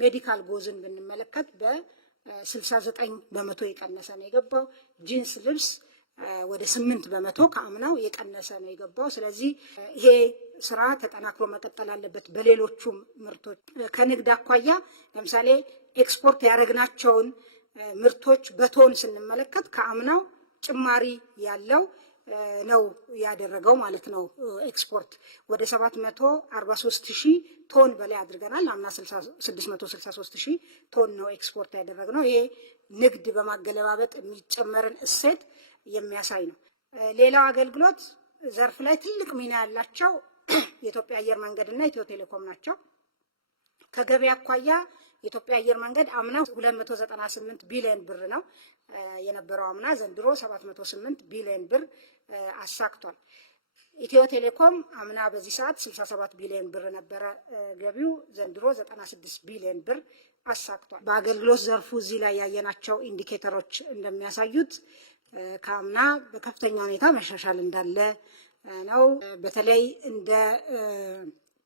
ሜዲካል ጎዝን ብንመለከት በ69 በመቶ የቀነሰ ነው የገባው። ጂንስ ልብስ ወደ 8 በመቶ ከአምናው የቀነሰ ነው የገባው። ስለዚህ ይሄ ስራ ተጠናክሮ መቀጠል አለበት። በሌሎቹም ምርቶች ከንግድ አኳያ ለምሳሌ ኤክስፖርት ያደረግናቸውን ምርቶች በቶን ስንመለከት ከአምናው ጭማሪ ያለው ነው ያደረገው ማለት ነው። ኤክስፖርት ወደ 743,000 ቶን በላይ አድርገናል። አምና 663,000 ቶን ነው ኤክስፖርት ያደረግነው። ይሄ ንግድ በማገለባበጥ የሚጨመርን እሴት የሚያሳይ ነው። ሌላው አገልግሎት ዘርፍ ላይ ትልቅ ሚና ያላቸው የኢትዮጵያ አየር መንገድ እና ኢትዮ ቴሌኮም ናቸው። ከገበያ አኳያ የኢትዮጵያ አየር መንገድ አምና 298 ቢሊዮን ብር ነው የነበረው አምና፣ ዘንድሮ 708 ቢሊዮን ብር አሳክቷል። ኢትዮ ቴሌኮም አምና በዚህ ሰዓት 67 ቢሊዮን ብር ነበረ ገቢው፣ ዘንድሮ 96 ቢሊዮን ብር አሳክቷል። በአገልግሎት ዘርፉ እዚህ ላይ ያየናቸው ኢንዲኬተሮች እንደሚያሳዩት ከአምና በከፍተኛ ሁኔታ መሻሻል እንዳለ ነው። በተለይ እንደ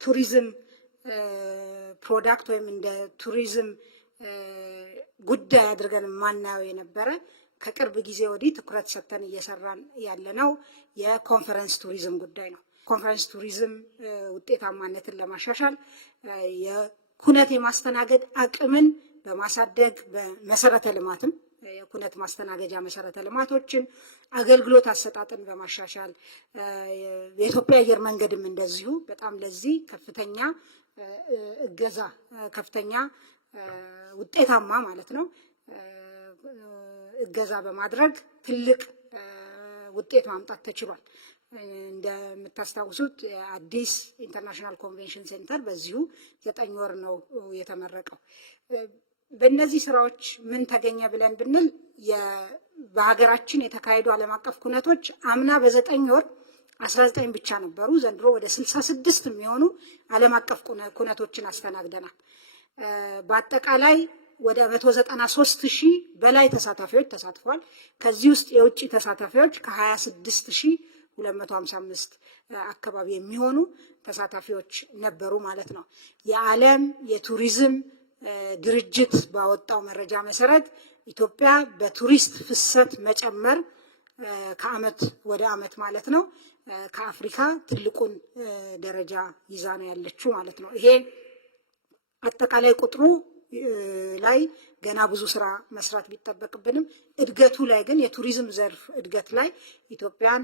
ቱሪዝም ፕሮዳክት ወይም እንደ ቱሪዝም ጉዳይ አድርገን ማናየው የነበረ ከቅርብ ጊዜ ወዲህ ትኩረት ሰጥተን እየሰራን ያለነው የኮንፈረንስ ቱሪዝም ጉዳይ ነው። ኮንፈረንስ ቱሪዝም ውጤታማነትን ለማሻሻል የኩነት የማስተናገድ አቅምን በማሳደግ በመሰረተ ልማትም የኩነት ማስተናገጃ መሰረተ ልማቶችን አገልግሎት አሰጣጥን በማሻሻል የኢትዮጵያ አየር መንገድም እንደዚሁ በጣም ለዚህ ከፍተኛ እገዛ ከፍተኛ ውጤታማ ማለት ነው እገዛ በማድረግ ትልቅ ውጤት ማምጣት ተችሏል። እንደምታስታውሱት አዲስ ኢንተርናሽናል ኮንቬንሽን ሴንተር በዚሁ 9 ወር ነው የተመረቀው። በእነዚህ ስራዎች ምን ተገኘ ብለን ብንል በሀገራችን የተካሄዱ ዓለም አቀፍ ኩነቶች አምና በ9 ወር 19 ብቻ ነበሩ። ዘንድሮ ወደ 66 የሚሆኑ ዓለም አቀፍ ኩነቶችን አስተናግደናል። በአጠቃላይ ወደ 193,000 በላይ ተሳታፊዎች ተሳትፈዋል። ከዚህ ውስጥ የውጭ ተሳታፊዎች ከ26,255 አካባቢ የሚሆኑ ተሳታፊዎች ነበሩ ማለት ነው። የዓለም የቱሪዝም ድርጅት ባወጣው መረጃ መሰረት ኢትዮጵያ በቱሪስት ፍሰት መጨመር ከአመት ወደ አመት ማለት ነው ከአፍሪካ ትልቁን ደረጃ ይዛ ነው ያለችው ማለት ነው። ይሄ አጠቃላይ ቁጥሩ ላይ ገና ብዙ ስራ መስራት ቢጠበቅብንም እድገቱ ላይ ግን የቱሪዝም ዘርፍ እድገት ላይ ኢትዮጵያን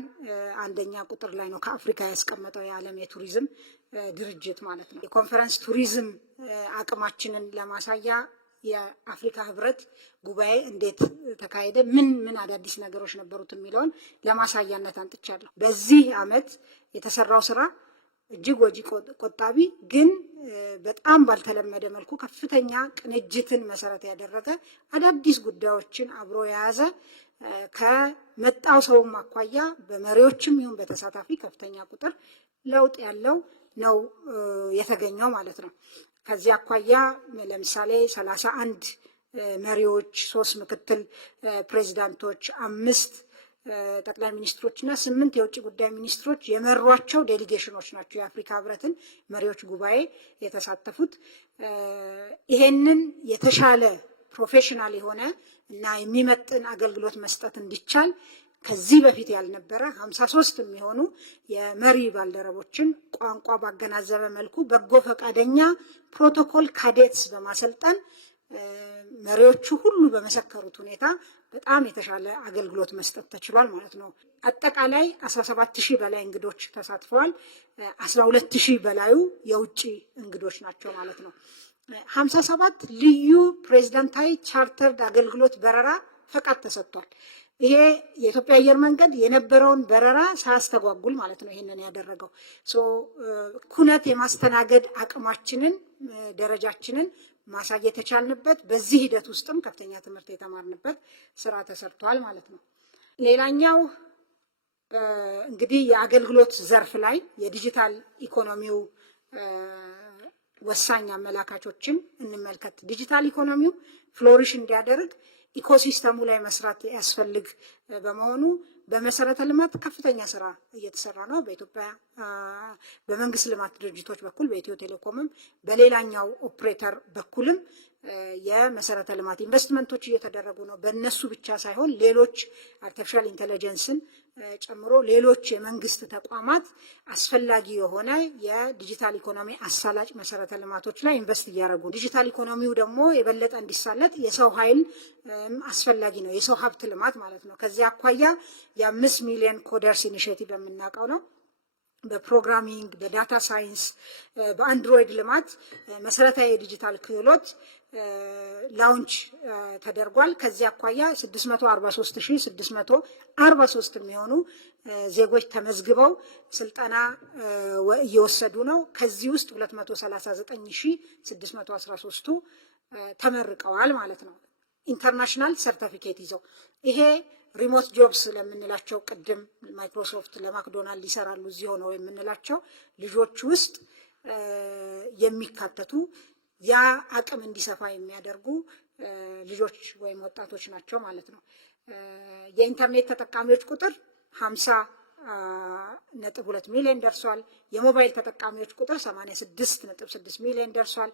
አንደኛ ቁጥር ላይ ነው ከአፍሪካ ያስቀመጠው የዓለም የቱሪዝም ድርጅት ማለት ነው። የኮንፈረንስ ቱሪዝም አቅማችንን ለማሳያ የአፍሪካ ህብረት ጉባኤ እንዴት ተካሄደ፣ ምን አዳዲስ ነገሮች ነበሩት የሚለውን ለማሳያነት አንጥቻለሁ። በዚህ አመት የተሰራው ስራ እጅግ ወጪ ቆጣቢ ግን በጣም ባልተለመደ መልኩ ከፍተኛ ቅንጅትን መሰረት ያደረገ አዳዲስ ጉዳዮችን አብሮ የያዘ ከመጣው ሰውም አኳያ በመሪዎችም ይሁን በተሳታፊ ከፍተኛ ቁጥር ለውጥ ያለው ነው የተገኘው ማለት ነው። ከዚህ አኳያ ለምሳሌ 31 መሪዎች፣ 3 ምክትል ፕሬዚዳንቶች፣ 5 ጠቅላይ ሚኒስትሮች እና 8 የውጭ ጉዳይ ሚኒስትሮች የመሯቸው ዴሊጌሽኖች ናቸው የአፍሪካ ህብረትን መሪዎች ጉባኤ የተሳተፉት። ይሄንን የተሻለ ፕሮፌሽናል የሆነ እና የሚመጥን አገልግሎት መስጠት እንዲቻል ከዚህ በፊት ያልነበረ 53 የሚሆኑ የመሪ ባልደረቦችን ቋንቋ ባገናዘበ መልኩ በጎ ፈቃደኛ ፕሮቶኮል ካዴትስ በማሰልጠን መሪዎቹ ሁሉ በመሰከሩት ሁኔታ በጣም የተሻለ አገልግሎት መስጠት ተችሏል ማለት ነው። አጠቃላይ 17,000 በላይ እንግዶች ተሳትፈዋል። 12,000 በላዩ የውጭ እንግዶች ናቸው ማለት ነው። 57 ልዩ ፕሬዝዳንታዊ ቻርተርድ አገልግሎት በረራ ፈቃድ ተሰጥቷል። ይሄ የኢትዮጵያ አየር መንገድ የነበረውን በረራ ሳያስተጓጉል ማለት ነው ይሄንን ያደረገው። ኩነት የማስተናገድ አቅማችንን ደረጃችንን ማሳየት የቻልንበት በዚህ ሂደት ውስጥም ከፍተኛ ትምህርት የተማርንበት ስራ ተሰርቷል ማለት ነው። ሌላኛው እንግዲህ የአገልግሎት ዘርፍ ላይ የዲጂታል ኢኮኖሚው ወሳኝ አመላካቾችን እንመልከት። ዲጂታል ኢኮኖሚው ፍሎሪሽ እንዲያደርግ ኢኮሲስተሙ ላይ መስራት ያስፈልግ በመሆኑ በመሰረተ ልማት ከፍተኛ ስራ እየተሰራ ነው። በኢትዮጵያ በመንግስት ልማት ድርጅቶች በኩል በኢትዮ ቴሌኮምም በሌላኛው ኦፕሬተር በኩልም የመሰረተ ልማት ኢንቨስትመንቶች እየተደረጉ ነው። በእነሱ ብቻ ሳይሆን ሌሎች አርቲፊሻል ኢንተለጀንስን ጨምሮ ሌሎች የመንግስት ተቋማት አስፈላጊ የሆነ የዲጂታል ኢኮኖሚ አሳላጭ መሰረተ ልማቶች ላይ ኢንቨስት እያደረጉ፣ ዲጂታል ኢኮኖሚው ደግሞ የበለጠ እንዲሳለጥ የሰው ኃይል አስፈላጊ ነው፣ የሰው ሀብት ልማት ማለት ነው። ከዚህ አኳያ የ5 ሚሊዮን ኮደርስ ኢኒሼቲቭ የምናውቀው ነው። በፕሮግራሚንግ፣ በዳታ ሳይንስ፣ በአንድሮይድ ልማት መሰረታዊ የዲጂታል ክህሎት ላውንች ተደርጓል። ከዚህ አኳያ 643,643 የሚሆኑ ዜጎች ተመዝግበው ስልጠና እየወሰዱ ነው። ከዚህ ውስጥ 239,613ቱ ተመርቀዋል ማለት ነው ኢንተርናሽናል ሰርቲፊኬት ይዘው። ይሄ ሪሞት ጆብስ ለምንላቸው ቅድም ማይክሮሶፍት ለማክዶናልድ ይሰራሉ እዚህ ሆነው የምንላቸው ልጆች ውስጥ የሚካተቱ ያ አቅም እንዲሰፋ የሚያደርጉ ልጆች ወይም ወጣቶች ናቸው ማለት ነው። የኢንተርኔት ተጠቃሚዎች ቁጥር 50.2 ሚሊዮን ደርሷል። የሞባይል ተጠቃሚዎች ቁጥር 86.6 ሚሊዮን ደርሷል።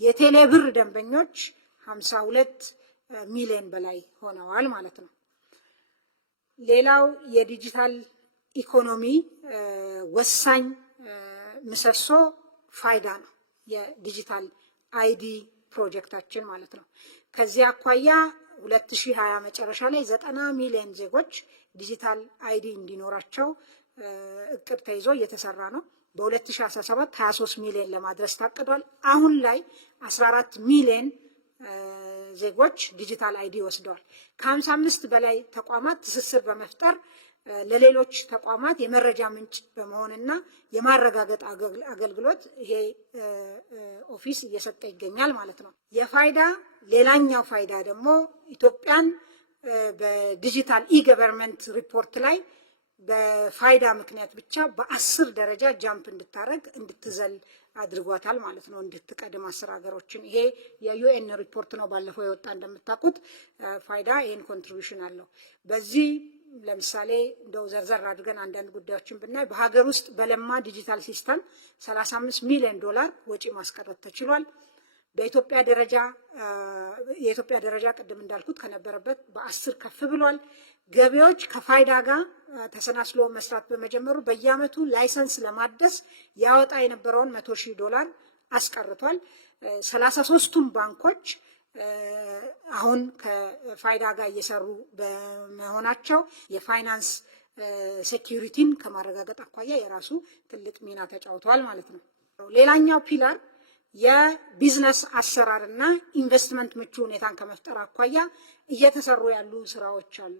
የቴሌብር ደንበኞች 52 ሚሊዮን በላይ ሆነዋል ማለት ነው። ሌላው የዲጂታል ኢኮኖሚ ወሳኝ ምሰሶ ፋይዳ ነው፣ የዲጂታል አይዲ ፕሮጀክታችን ማለት ነው። ከዚህ አኳያ በ2020 መጨረሻ ላይ 90 ሚሊዮን ዜጎች ዲጂታል አይዲ እንዲኖራቸው እቅድ ተይዞ እየተሰራ ነው። በ2017 23 ሚሊዮን ለማድረስ ታቅዷል። አሁን ላይ 14 ሚሊዮን ዜጎች ዲጂታል አይዲ ወስደዋል። ከ55 በላይ ተቋማት ትስስር በመፍጠር ለሌሎች ተቋማት የመረጃ ምንጭ በመሆንና የማረጋገጥ አገልግሎት ይሄ ኦፊስ እየሰጠ ይገኛል ማለት ነው። የፋይዳ ሌላኛው ፋይዳ ደግሞ ኢትዮጵያን በዲጂታል ኢገቨርንመንት ሪፖርት ላይ በፋይዳ ምክንያት ብቻ በ10 ደረጃ ጃምፕ እንድታረግ እንድትዘል አድርጓታል ማለት ነው። እንድትቀድም 10 ሀገሮችን። ይሄ የዩኤን ሪፖርት ነው፣ ባለፈው የወጣ እንደምታውቁት። ፋይዳ ይሄን ኮንትሪቢዩሽን አለው። በዚህ ለምሳሌ እንደው ዘርዘር አድርገን አንዳንድ ጉዳዮችን ብናይ በሀገር ውስጥ በለማ ዲጂታል ሲስተም 35 ሚሊዮን ዶላር ወጪ ማስቀረት ተችሏል። በኢትዮጵያ ደረጃ የኢትዮጵያ ደረጃ ቅድም እንዳልኩት ከነበረበት በ10 ከፍ ብሏል። ገቢዎች ከፋይዳ ጋር ተሰናስሎ መስራት በመጀመሩ በየአመቱ ላይሰንስ ለማደስ ያወጣ የነበረውን 100,000 ዶላር አስቀርቷል። 33ቱም ባንኮች አሁን ከፋይዳ ጋር እየሰሩ በመሆናቸው የፋይናንስ ሴኪዩሪቲን ከማረጋገጥ አኳያ የራሱ ትልቅ ሚና ተጫውተዋል ማለት ነው። ሌላኛው ፒላር የቢዝነስ አሰራርና ኢንቨስትመንት ምቹ ሁኔታን ከመፍጠር አኳያ እየተሰሩ ያሉ ስራዎች አሉ።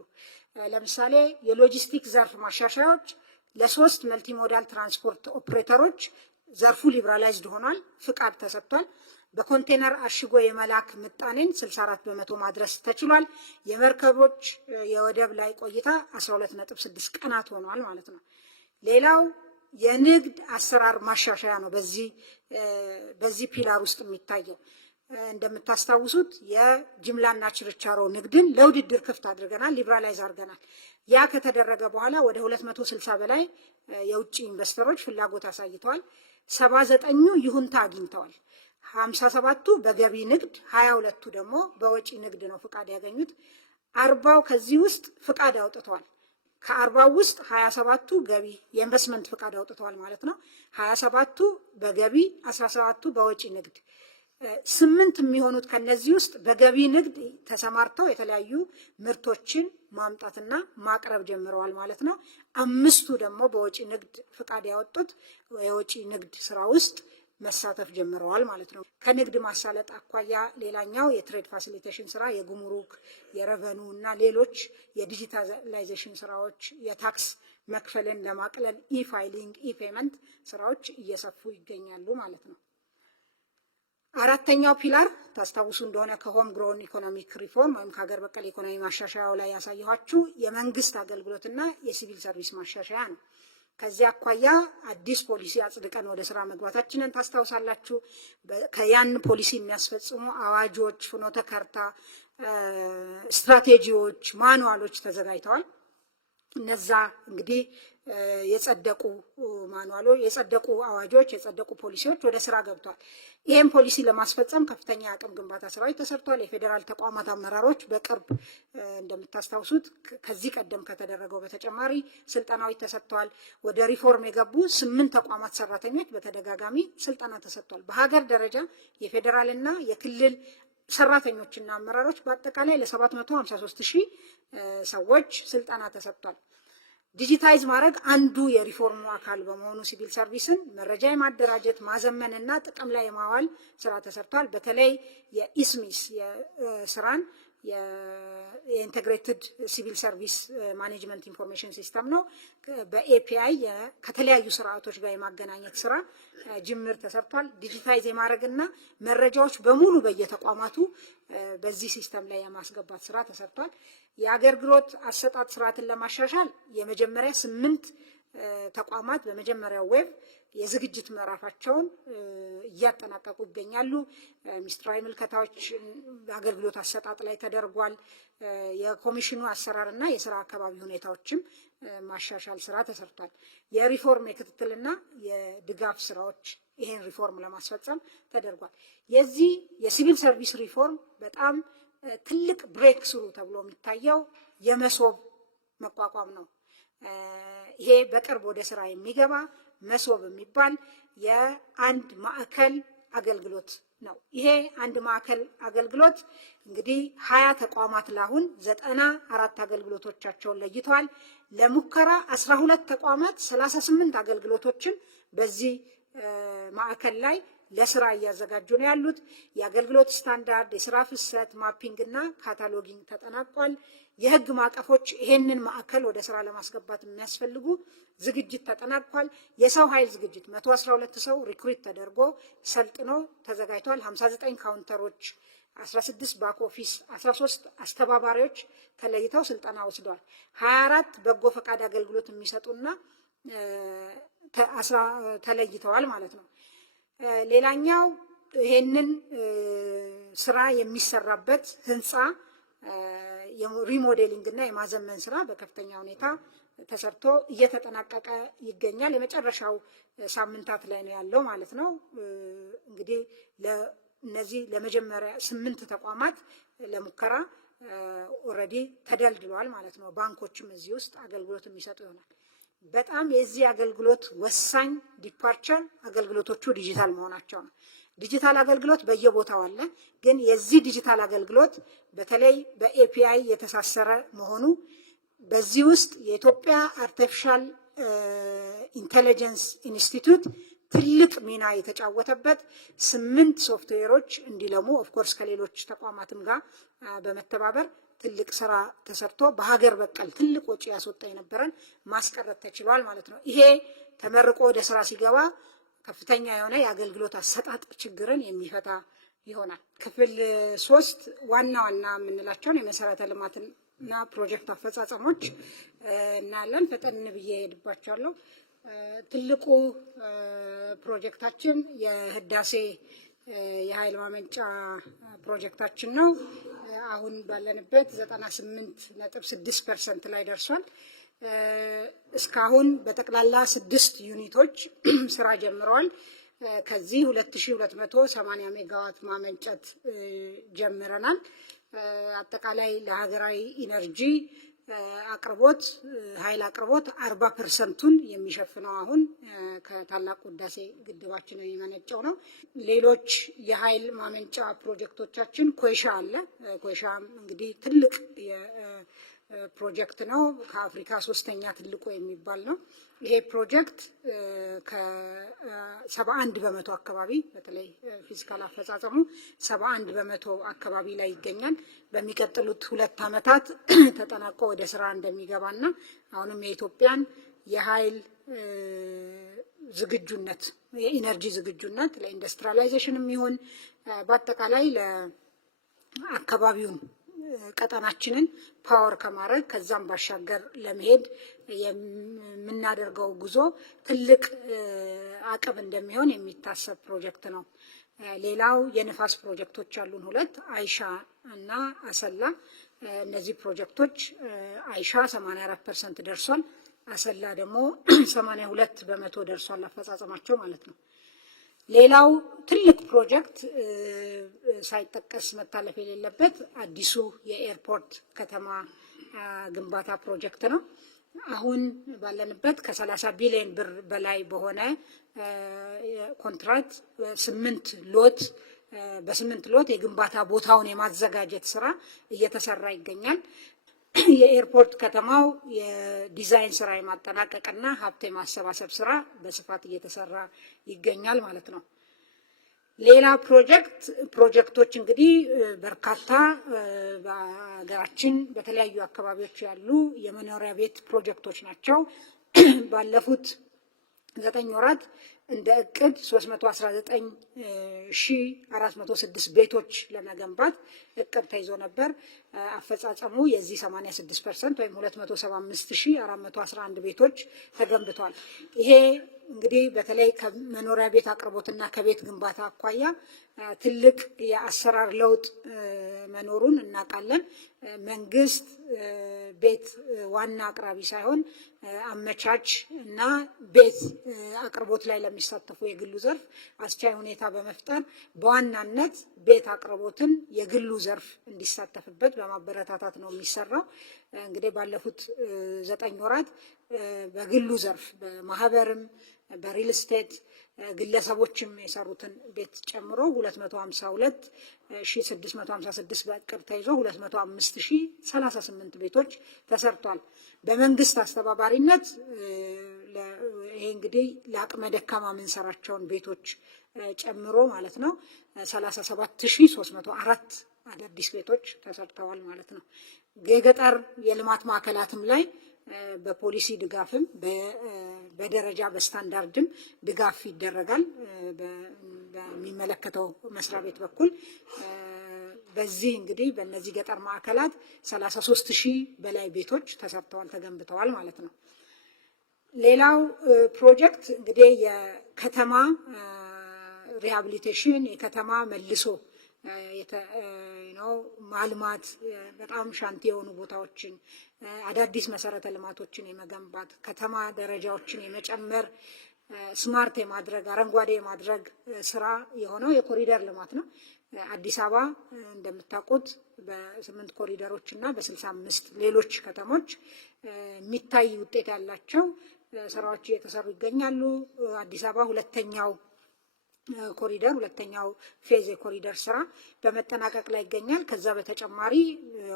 ለምሳሌ የሎጂስቲክ ዘርፍ ማሻሻያዎች ለ3 መልቲሞዳል ትራንስፖርት ኦፕሬተሮች ዘርፉ ሊብራላይዝድ ሆኗል፣ ፍቃድ ተሰጥቷል። በኮንቴነር አሽጎ የመላክ ምጣኔን 64 በመቶ ማድረስ ተችሏል። የመርከቦች የወደብ ላይ ቆይታ 12.6 ቀናት ሆኗል ማለት ነው። ሌላው የንግድ አሰራር ማሻሻያ ነው። በዚህ ፒላር ውስጥ የሚታየው እንደምታስታውሱት የጅምላና ችርቻሮ ንግድን ለውድድር ክፍት አድርገናል፣ ሊብራላይዝ አድርገናል። ያ ከተደረገ በኋላ ወደ 260 በላይ የውጭ ኢንቨስተሮች ፍላጎት አሳይተዋል። 79ኙ ይሁንታ አግኝተዋል። 57ቱ በገቢ ንግድ፣ 22ቱ ደግሞ በወጪ ንግድ ነው ፍቃድ ያገኙት። 40 ከዚህ ውስጥ ፍቃድ አውጥተዋል። ከ40 ውስጥ 27ቱ ገቢ የኢንቨስትመንት ፍቃድ አውጥተዋል ማለት ነው። 27ቱ በገቢ 17ቱ በወጪ ንግድ 8 የሚሆኑት ከነዚህ ውስጥ በገቢ ንግድ ተሰማርተው የተለያዩ ምርቶችን ማምጣትና ማቅረብ ጀምረዋል ማለት ነው። 5ቱ ደግሞ በወጪ ንግድ ፍቃድ ያወጡት የወጪ ንግድ ስራ ውስጥ መሳተፍ ጀምረዋል ማለት ነው። ከንግድ ማሳለጥ አኳያ ሌላኛው የትሬድ ፋሲሊቴሽን ስራ፣ የጉምሩክ፣ የረቨኑ እና ሌሎች የዲጂታላይዜሽን ስራዎች፣ የታክስ መክፈልን ለማቅለል ኢፋይሊንግ፣ ኢፔመንት ስራዎች እየሰፉ ይገኛሉ ማለት ነው። አራተኛው ፒላር ታስታውሱ እንደሆነ ከሆም ግሮን ኢኮኖሚክ ሪፎርም ወይም ከሀገር በቀል ኢኮኖሚ ማሻሻያው ላይ ያሳየኋችሁ የመንግስት አገልግሎትና የሲቪል ሰርቪስ ማሻሻያ ነው። ከዚህ አኳያ አዲስ ፖሊሲ አጽድቀን ወደ ስራ መግባታችንን ታስታውሳላችሁ። ከያን ፖሊሲ የሚያስፈጽሙ አዋጆች፣ ፍኖተ ካርታ፣ ስትራቴጂዎች፣ ማኑዋሎች ተዘጋጅተዋል። እነዛ እንግዲህ የጸደቁ ማኑዋሎች፣ የጸደቁ አዋጆች፣ የጸደቁ ፖሊሲዎች ወደ ስራ ገብተዋል። ይህም ፖሊሲ ለማስፈጸም ከፍተኛ አቅም ግንባታ ስራዎች ተሰርተዋል። የፌዴራል ተቋማት አመራሮች በቅርብ እንደምታስታውሱት ከዚህ ቀደም ከተደረገው በተጨማሪ ስልጠናዎች ተሰጥተዋል። ወደ ሪፎርም የገቡ 8 ተቋማት ሰራተኞች በተደጋጋሚ ስልጠና ተሰጥቷል። በሀገር ደረጃ የፌዴራልና የክልል ሰራተኞችና አመራሮች በአጠቃላይ ለ753,000 ሰዎች ስልጠና ተሰጥቷል። ዲጂታይዝ ማድረግ አንዱ የሪፎርሙ አካል በመሆኑ ሲቪል ሰርቪስን መረጃ የማደራጀት ማዘመንና ጥቅም ላይ የማዋል ስራ ተሰርቷል። በተለይ የኢስሚስ የስራን የኢንቴግሬትድ ሲቪል ሰርቪስ ማኔጅመንት ኢንፎርሜሽን ሲስተም ነው። በኤፒአይ ከተለያዩ ስርዓቶች ጋር የማገናኘት ስራ ጅምር ተሰርቷል። ዲጂታይዝ የማድረግና መረጃዎች በሙሉ በየተቋማቱ በዚህ ሲስተም ላይ የማስገባት ስራ ተሰርቷል። የአገልግሎት አሰጣጥ ስርዓትን ለማሻሻል የመጀመሪያ 8 ተቋማት በመጀመሪያው ዌብ የዝግጅት ምዕራፋቸውን እያጠናቀቁ ይገኛሉ። ሚስጥራዊ ምልከታዎች አገልግሎት አሰጣጥ ላይ ተደርጓል። የኮሚሽኑ አሰራርና የስራ አካባቢ ሁኔታዎችም ማሻሻል ስራ ተሰርቷል። የሪፎርም የክትትልና የድጋፍ ስራዎች ይሄን ሪፎርም ለማስፈጸም ተደርጓል። የዚህ የሲቪል ሰርቪስ ሪፎርም በጣም ትልቅ ብሬክ ስሩ ተብሎ የሚታየው የመሶብ መቋቋም ነው። ይሄ በቅርብ ወደ ስራ የሚገባ መሶብ የሚባል የአንድ ማዕከል አገልግሎት ነው። ይሄ አንድ ማዕከል አገልግሎት እንግዲህ 20 ተቋማት ላሁን 94 አገልግሎቶቻቸውን ለይተዋል። ለሙከራ 12 ተቋማት 38 አገልግሎቶችን በዚህ ማዕከል ላይ ለስራ እያዘጋጁ ነው ያሉት። የአገልግሎት ስታንዳርድ፣ የስራ ፍሰት ማፒንግ እና ካታሎጊንግ ተጠናቋል። የህግ ማዕቀፎች ይሄንን ማዕከል ወደ ስራ ለማስገባት የሚያስፈልጉ ዝግጅት ተጠናቋል። የሰው ኃይል ዝግጅት 112 ሰው ሪክሩት ተደርጎ ሰልጥኖ ተዘጋጅቷል። 59 ካውንተሮች፣ 16 ባክ ኦፊስ፣ 13 አስተባባሪዎች ተለይተው ስልጠና ወስደዋል። 24 በጎ ፈቃድ አገልግሎት የሚሰጡና ተለይተዋል ማለት ነው። ሌላኛው ይሄንን ስራ የሚሰራበት ህንፃ የሪሞዴሊንግ እና የማዘመን ስራ በከፍተኛ ሁኔታ ተሰርቶ እየተጠናቀቀ ይገኛል። የመጨረሻው ሳምንታት ላይ ነው ያለው ማለት ነው። እንግዲህ ለነዚህ ለመጀመሪያ 8 ተቋማት ለሙከራ ኦልሬዲ ተደልድሏል ማለት ነው። ባንኮችም እዚህ ውስጥ አገልግሎት የሚሰጡ ይሆናል። በጣም የዚህ አገልግሎት ወሳኝ ዲፓርቸር አገልግሎቶቹ ዲጂታል መሆናቸው ነው። ዲጂታል አገልግሎት በየቦታው አለ፣ ግን የዚህ ዲጂታል አገልግሎት በተለይ በኤፒአይ የተሳሰረ መሆኑ በዚህ ውስጥ የኢትዮጵያ አርቲፊሻል ኢንቴሊጀንስ ኢንስቲትዩት ትልቅ ሚና የተጫወተበት 8 ሶፍትዌሮች እንዲለሙ ኦፍኮርስ ከሌሎች ተቋማትም ጋር በመተባበር ትልቅ ስራ ተሰርቶ በሀገር በቀል ትልቅ ወጪ ያስወጣ የነበረን ማስቀረት ተችሏል ማለት ነው። ይሄ ተመርቆ ወደ ስራ ሲገባ ከፍተኛ የሆነ የአገልግሎት አሰጣጥ ችግርን የሚፈታ ይሆናል። ክፍል 3 ዋና ዋና የምንላቸውን የመሰረተ ልማትና ፕሮጀክት አፈጻጸሞች እናያለን። ፈጠን ብዬ ሄድባቸዋለሁ። ትልቁ ፕሮጀክታችን የህዳሴ የኃይል ማመንጫ ፕሮጀክታችን ነው። አሁን ባለንበት 98.6% ላይ ደርሷል። እስካሁን በጠቅላላ 6 ዩኒቶች ስራ ጀምረዋል። ከዚህ 2280 ሜጋዋት ማመንጨት ጀምረናል። አጠቃላይ ለሀገራዊ ኢነርጂ አቅርቦት ኃይል አቅርቦት 40%ቱን የሚሸፍነው አሁን ከታላቁ ህዳሴ ግድባችን የሚመነጨው ነው። ሌሎች የኃይል ማመንጫ ፕሮጀክቶቻችን ኮይሻ አለ። ኮይሻ እንግዲህ ትልቅ ፕሮጀክት ነው። ከአፍሪካ 3ኛ ትልቁ የሚባል ነው። ይሄ ፕሮጀክት ከ71% አካባቢ በተለይ ፊዚካል አፈጻጸሙ 71% አካባቢ ላይ ይገኛል። በሚቀጥሉት 2 ዓመታት ተጠናቆ ወደ ስራ እንደሚገባና አሁንም የኢትዮጵያን የኃይል ዝግጁነት የኢነርጂ ዝግጁነት ለኢንዱስትሪያላይዜሽንም ይሁን በአጠቃላይ ለአካባቢውን ቀጠናችንን ፓወር ከማድረግ ከዛም ባሻገር ለመሄድ የምናደርገው ጉዞ ትልቅ አቅም እንደሚሆን የሚታሰብ ፕሮጀክት ነው። ሌላው የንፋስ ፕሮጀክቶች አሉን 2 አይሻ እና አሰላ። እነዚህ ፕሮጀክቶች አይሻ 84% ደርሷል። አሰላ ደግሞ 82% ደርሷል አፈጻጸማቸው ማለት ነው። ሌላው ትልቅ ፕሮጀክት ሳይጠቀስ መታለፍ የሌለበት አዲሱ የኤርፖርት ከተማ ግንባታ ፕሮጀክት ነው። አሁን ባለንበት ከ30 ቢሊዮን ብር በላይ በሆነ ኮንትራክት በ8 ሎት የግንባታ ቦታውን የማዘጋጀት ስራ እየተሰራ ይገኛል። የኤርፖርት ከተማው የዲዛይን ስራ የማጠናቀቅና ሀብት የማሰባሰብ ስራ በስፋት እየተሰራ ይገኛል ማለት ነው። ሌላ ፕሮጀክቶች እንግዲህ በርካታ በሀገራችን በተለያዩ አካባቢዎች ያሉ የመኖሪያ ቤት ፕሮጀክቶች ናቸው። ባለፉት 9 ወራት እንደ እቅድ 319406 ቤቶች ለመገንባት እቅድ ተይዞ ነበር። አፈጻጸሙ የዚህ 86% ወይም 275411 ቤቶች ተገንብቷል። ይሄ እንግዲህ በተለይ ከመኖሪያ ቤት አቅርቦትና ከቤት ግንባታ አኳያ ትልቅ የአሰራር ለውጥ መኖሩን እናውቃለን። መንግስት ቤት ዋና አቅራቢ ሳይሆን አመቻች እና ቤት አቅርቦት ላይ ለሚሳተፉ የግሉ ዘርፍ አስቻይ ሁኔታ በመፍጠር በዋናነት ቤት አቅርቦትን የግሉ ዘርፍ እንዲሳተፍበት በማበረታታት ነው የሚሰራው። እንግዲህ ባለፉት 9 ወራት በግሉ ዘርፍ በማህበርም በሪል ስቴት ግለሰቦችም የሰሩትን ቤት ጨምሮ 252656 በእቅድ ተይዞ 205038 ቤቶች ተሰርቷል። በመንግስት አስተባባሪነት ይሄ እንግዲህ ለአቅመ ደካማ የምንሰራቸውን ቤቶች ጨምሮ ማለት ነው 37304 አዳዲስ ቤቶች ተሰርተዋል ማለት ነው። የገጠር የልማት ማዕከላትም ላይ በፖሊሲ ድጋፍም በደረጃ በስታንዳርድም ድጋፍ ይደረጋል በሚመለከተው መስሪያ ቤት በኩል። በዚህ እንግዲህ በእነዚህ ገጠር ማዕከላት 33,000 በላይ ቤቶች ተሰርተዋል ተገንብተዋል ማለት ነው። ሌላው ፕሮጀክት እንግዲህ የከተማ ሪሃቢሊቴሽን የከተማ መልሶ ማልማት በጣም ሻንቲ የሆኑ ቦታዎችን አዳዲስ መሰረተ ልማቶችን የመገንባት ከተማ ደረጃዎችን የመጨመር ስማርት የማድረግ አረንጓዴ የማድረግ ስራ የሆነው የኮሪደር ልማት ነው። አዲስ አበባ እንደምታውቁት በ8 ኮሪደሮች እና በ65 ሌሎች ከተሞች የሚታይ ውጤት ያላቸው ስራዎች እየተሰሩ ይገኛሉ። አዲስ አበባ ሁለተኛው ኮሪደር ሁለተኛው ፌዝ የኮሪደር ስራ በመጠናቀቅ ላይ ይገኛል። ከዛ በተጨማሪ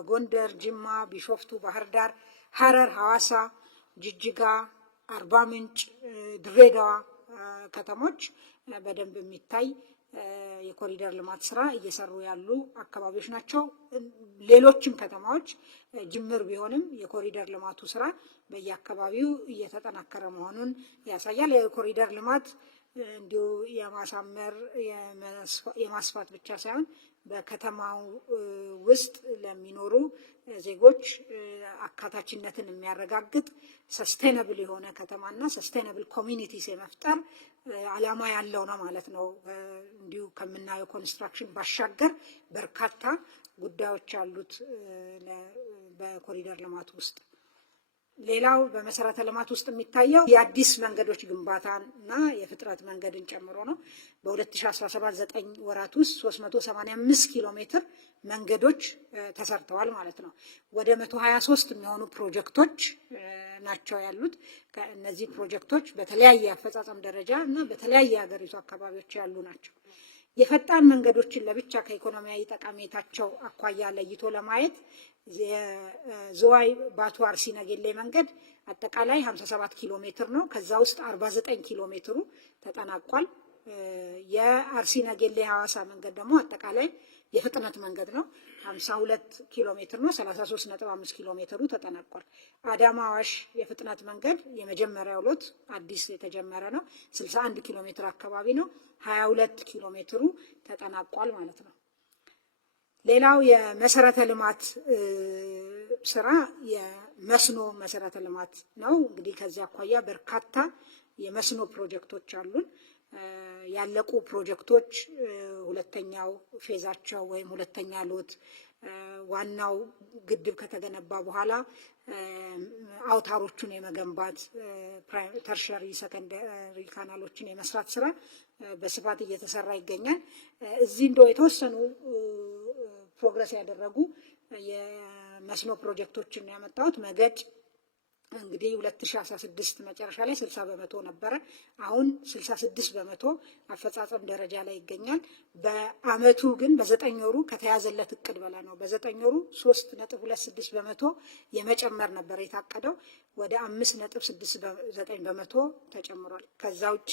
ጎንደር፣ ጅማ፣ ቢሾፍቱ፣ ባህር ዳር፣ ሐረር፣ ሐዋሳ፣ ጅጅጋ፣ አርባ ምንጭ፣ ድሬዳዋ ከተሞች በደንብ የሚታይ የኮሪደር ልማት ስራ እየሰሩ ያሉ አካባቢዎች ናቸው። ሌሎችም ከተማዎች ጅምር ቢሆንም የኮሪደር ልማቱ ስራ በየአካባቢው እየተጠናከረ መሆኑን ያሳያል። የኮሪደር ልማት እንዲሁ የማሳመር የማስፋት ብቻ ሳይሆን በከተማው ውስጥ ለሚኖሩ ዜጎች አካታችነትን የሚያረጋግጥ ሰስቴነብል የሆነ ከተማና ሰስቴነብል ኮሚኒቲስ የመፍጠር ዓላማ ያለው ነው ማለት ነው። እንዲሁ ከምናየው ኮንስትራክሽን ባሻገር በርካታ ጉዳዮች አሉት በኮሪደር ልማት ውስጥ። ሌላው በመሰረተ ልማት ውስጥ የሚታየው የአዲስ መንገዶች ግንባታና የፍጥረት መንገድን ጨምሮ ነው። በ2017 9 ወራት ውስጥ 385 ኪሎ ሜትር መንገዶች ተሰርተዋል ማለት ነው። ወደ 123 የሚሆኑ ፕሮጀክቶች ናቸው ያሉት። እነዚህ ፕሮጀክቶች በተለያየ አፈጻጸም ደረጃ እና በተለያየ ሀገሪቱ አካባቢዎች ያሉ ናቸው። የፈጣን መንገዶችን ለብቻ ከኢኮኖሚያዊ ጠቀሜታቸው አኳያ ለይቶ ለማየት የዝዋይ ባቱ አርሲ ነገሌ መንገድ አጠቃላይ 57 ኪሎ ሜትር ነው። ከዛ ውስጥ 49 ኪሎ ሜትሩ ተጠናቋል። የአርሲ ነገሌ ሐዋሳ መንገድ ደግሞ አጠቃላይ የፍጥነት መንገድ ነው። 52 ኪሎ ሜትር ነው። 33.5 ኪሎ ሜትሩ ተጠናቋል። አዳማ አዋሽ የፍጥነት መንገድ የመጀመሪያው ሎት አዲስ የተጀመረ ነው። 61 ኪሎ ሜትር አካባቢ ነው። 22 ኪሎ ሜትሩ ተጠናቋል ማለት ነው። ሌላው የመሰረተ ልማት ስራ የመስኖ መሰረተ ልማት ነው። እንግዲህ ከዚህ አኳያ በርካታ የመስኖ ፕሮጀክቶች አሉን። ያለቁ ፕሮጀክቶች ሁለተኛው ፌዛቸው ወይም ሁለተኛ ሎት ዋናው ግድብ ከተገነባ በኋላ አውታሮቹን የመገንባት ተርሸሪ ሰከንደሪ ካናሎችን የመስራት ስራ በስፋት እየተሰራ ይገኛል። እዚህ እንደው የተወሰኑ ፕሮግረስ ያደረጉ የመስኖ ፕሮጀክቶችን ያመጣሁት መገጭ እንግዲህ 2016 መጨረሻ ላይ 60 በመቶ ነበረ። አሁን 66 በመቶ አፈጻጸም ደረጃ ላይ ይገኛል። በአመቱ ግን በ9 ወሩ ከተያዘለት እቅድ በላይ ነው። በ9 ወሩ 3.26 በመቶ የመጨመር ነበር የታቀደው፣ ወደ 5.69 በመቶ ተጨምሯል። ከዛ ውጪ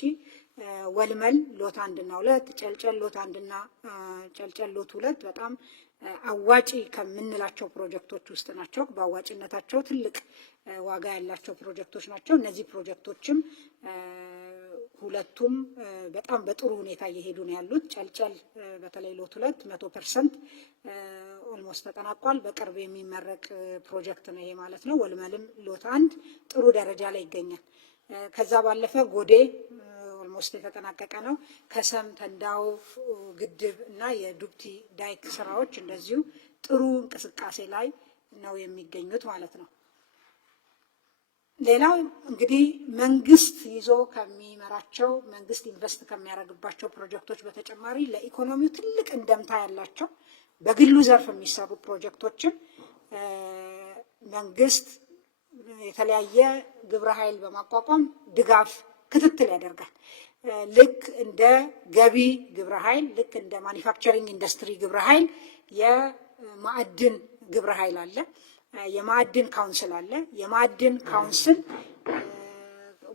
ወልመል ሎት 1 እና 2፣ ጨልጨል ሎት 1 እና ጨልጨል ሎት 2 በጣም አዋጪ ከምንላቸው ፕሮጀክቶች ውስጥ ናቸው። በአዋጭነታቸው ትልቅ ዋጋ ያላቸው ፕሮጀክቶች ናቸው። እነዚህ ፕሮጀክቶችም ሁለቱም በጣም በጥሩ ሁኔታ እየሄዱ ነው ያሉት። ጨልጨል በተለይ ሎት 2 100% ኦልሞስት ተጠናቋል። በቅርብ የሚመረቅ ፕሮጀክት ነው ይሄ ማለት ነው። ወልመልም ሎት 1 ጥሩ ደረጃ ላይ ይገኛል። ከዛ ባለፈ ጎዴ ኦልሞስት የተጠናቀቀ ነው። ከሰም ተንዳው ግድብ እና የዱብቲ ዳይክ ስራዎች እንደዚሁ ጥሩ እንቅስቃሴ ላይ ነው የሚገኙት ማለት ነው። ሌላው እንግዲህ መንግስት ይዞ ከሚመራቸው መንግስት ኢንቨስት ከሚያደርግባቸው ፕሮጀክቶች በተጨማሪ ለኢኮኖሚው ትልቅ እንደምታ ያላቸው በግሉ ዘርፍ የሚሰሩ ፕሮጀክቶችን መንግስት የተለያየ ግብረ ኃይል በማቋቋም ድጋፍ ክትትል ያደርጋል። ልክ እንደ ገቢ ግብረ ኃይል፣ ልክ እንደ ማኒፋክቸሪንግ ኢንዱስትሪ ግብረ ኃይል የማዕድን ግብረ ኃይል አለ። የማዕድን ካውንስል አለ። የማዕድን ካውንስል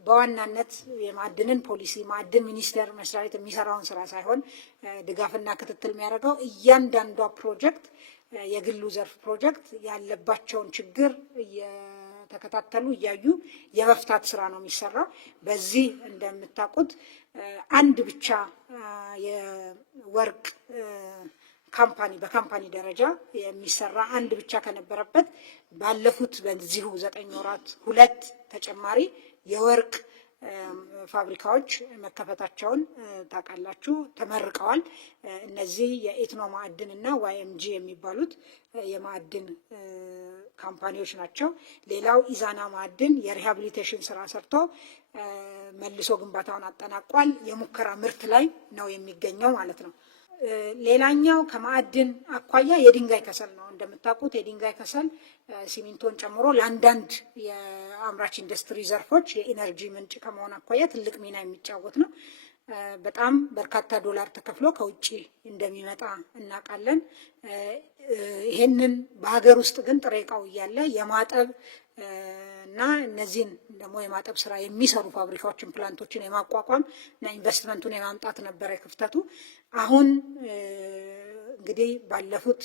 በዋናነት የማዕድንን ፖሊሲ ማዕድን ሚኒስቴር መስሪያ ቤት የሚሰራውን ስራ ሳይሆን ድጋፍና ክትትል የሚያደርገው እያንዳንዷ ፕሮጀክት የግሉ ዘርፍ ፕሮጀክት ያለባቸውን ችግር እየተከታተሉ እያዩ የመፍታት ስራ ነው የሚሰራው። በዚህ እንደምታውቁት አንድ ብቻ የወርቅ ካምፓኒ በካምፓኒ ደረጃ የሚሰራ አንድ ብቻ ከነበረበት ባለፉት በዚሁ 9 ወራት 2 ተጨማሪ የወርቅ ፋብሪካዎች መከፈታቸውን ታውቃላችሁ፣ ተመርቀዋል። እነዚህ የኢትኖ ማዕድን እና ዋይኤምጂ የሚባሉት የማዕድን ካምፓኒዎች ናቸው። ሌላው ኢዛና ማዕድን የሪሃቢሊቴሽን ስራ ሰርቶ መልሶ ግንባታውን አጠናቋል። የሙከራ ምርት ላይ ነው የሚገኘው ማለት ነው። ሌላኛው ከማዕድን አኳያ የድንጋይ ከሰል ነው። እንደምታውቁት የድንጋይ ከሰል ሲሚንቶን ጨምሮ ለአንዳንድ የአምራች ኢንዱስትሪ ዘርፎች የኢነርጂ ምንጭ ከመሆን አኳያ ትልቅ ሚና የሚጫወት ነው። በጣም በርካታ ዶላር ተከፍሎ ከውጭ እንደሚመጣ እናውቃለን። ይሄንን በሀገር ውስጥ ግን ጥሬ ዕቃው እያለ የማጠብ እና እነዚህን ደግሞ የማጠብ ስራ የሚሰሩ ፋብሪካዎችን ፕላንቶችን የማቋቋም እና ኢንቨስትመንቱን የማምጣት ነበረ ክፍተቱ። አሁን እንግዲህ ባለፉት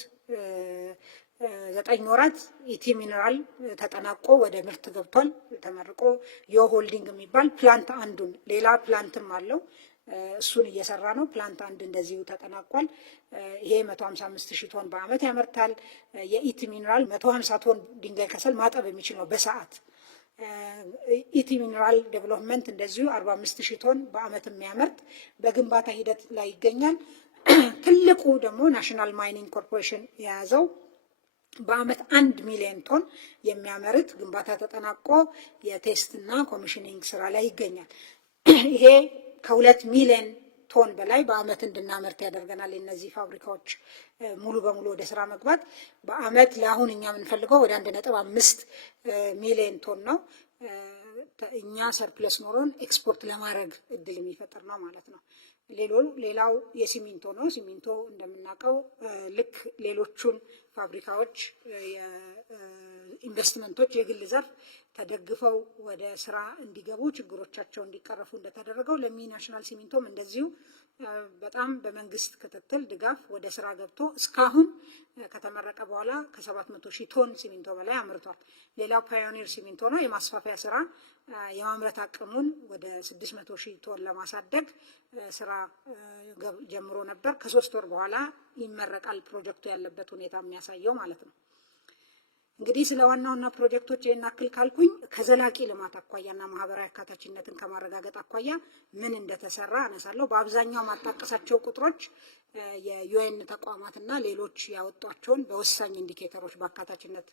9 ወራት ኢቲ ሚነራል ተጠናቆ ወደ ምርት ገብቷል። ተመርቆ የሆልዲንግ የሚባል ፕላንት አንዱን ሌላ ፕላንትም አለው እሱን እየሰራ ነው። ፕላንት አንድ እንደዚሁ ተጠናቋል። ይሄ 155,000 ቶን በአመት ያመርታል። የኢቲ ሚነራል 150 ቶን ድንጋይ ከሰል ማጠብ የሚችል ነው በሰዓት። ኢቲ ሚነራል ዴቨሎፕመንት እንደዚሁ 45,000 ቶን በአመት የሚያመርት በግንባታ ሂደት ላይ ይገኛል። ትልቁ ደግሞ ናሽናል ማይኒንግ ኮርፖሬሽን የያዘው በአመት 1 ሚሊዮን ቶን የሚያመርት ግንባታ ተጠናቆ የቴስት እና ኮሚሽኒንግ ስራ ላይ ይገኛል። ይሄ ከ2 ሚሊዮን ቶን በላይ በአመት እንድናመርት ያደርገናል። እነዚህ ፋብሪካዎች ሙሉ በሙሉ ወደ ስራ መግባት በአመት ለአሁን እኛ የምንፈልገው ወደ 1.5 ሚሊዮን ቶን ነው። እኛ ሰርፕለስ ኖሮን ኤክስፖርት ለማድረግ እድል የሚፈጥር ነው ማለት ነው። ሌላው የሲሚንቶ ነው። ሲሚንቶ እንደምናውቀው ልክ ሌሎቹን ፋብሪካዎች ኢንቨስትመንቶች የግል ዘርፍ ተደግፈው ወደ ስራ እንዲገቡ ችግሮቻቸው እንዲቀረፉ እንደተደረገው ለሚ ናሽናል ሲሚንቶም እንደዚሁ በጣም በመንግስት ክትትል ድጋፍ ወደ ስራ ገብቶ እስካሁን ከተመረቀ በኋላ ከ700,000 ቶን ሲሚንቶ በላይ አምርቷል። ሌላው ፓዮኒር ሲሚንቶ ነው። የማስፋፊያ ስራ የማምረት አቅሙን ወደ 600,000 ቶን ለማሳደግ ስራ ጀምሮ ነበር። ከ3 ወር በኋላ ይመረቃል ፕሮጀክቱ ያለበት ሁኔታ የሚያሳየው ማለት ነው። እንግዲህ ስለ ዋና ፕሮጀክቶች ይህን አክል ካልኩኝ ከዘላቂ ልማት አኳያና ማህበራዊ አካታችነትን ከማረጋገጥ አኳያ ምን እንደተሰራ አነሳለሁ። በአብዛኛው ማጣቀሳቸው ቁጥሮች የዩኤን ተቋማትና ሌሎች ያወጧቸውን በወሳኝ ኢንዲኬተሮች በአካታችነት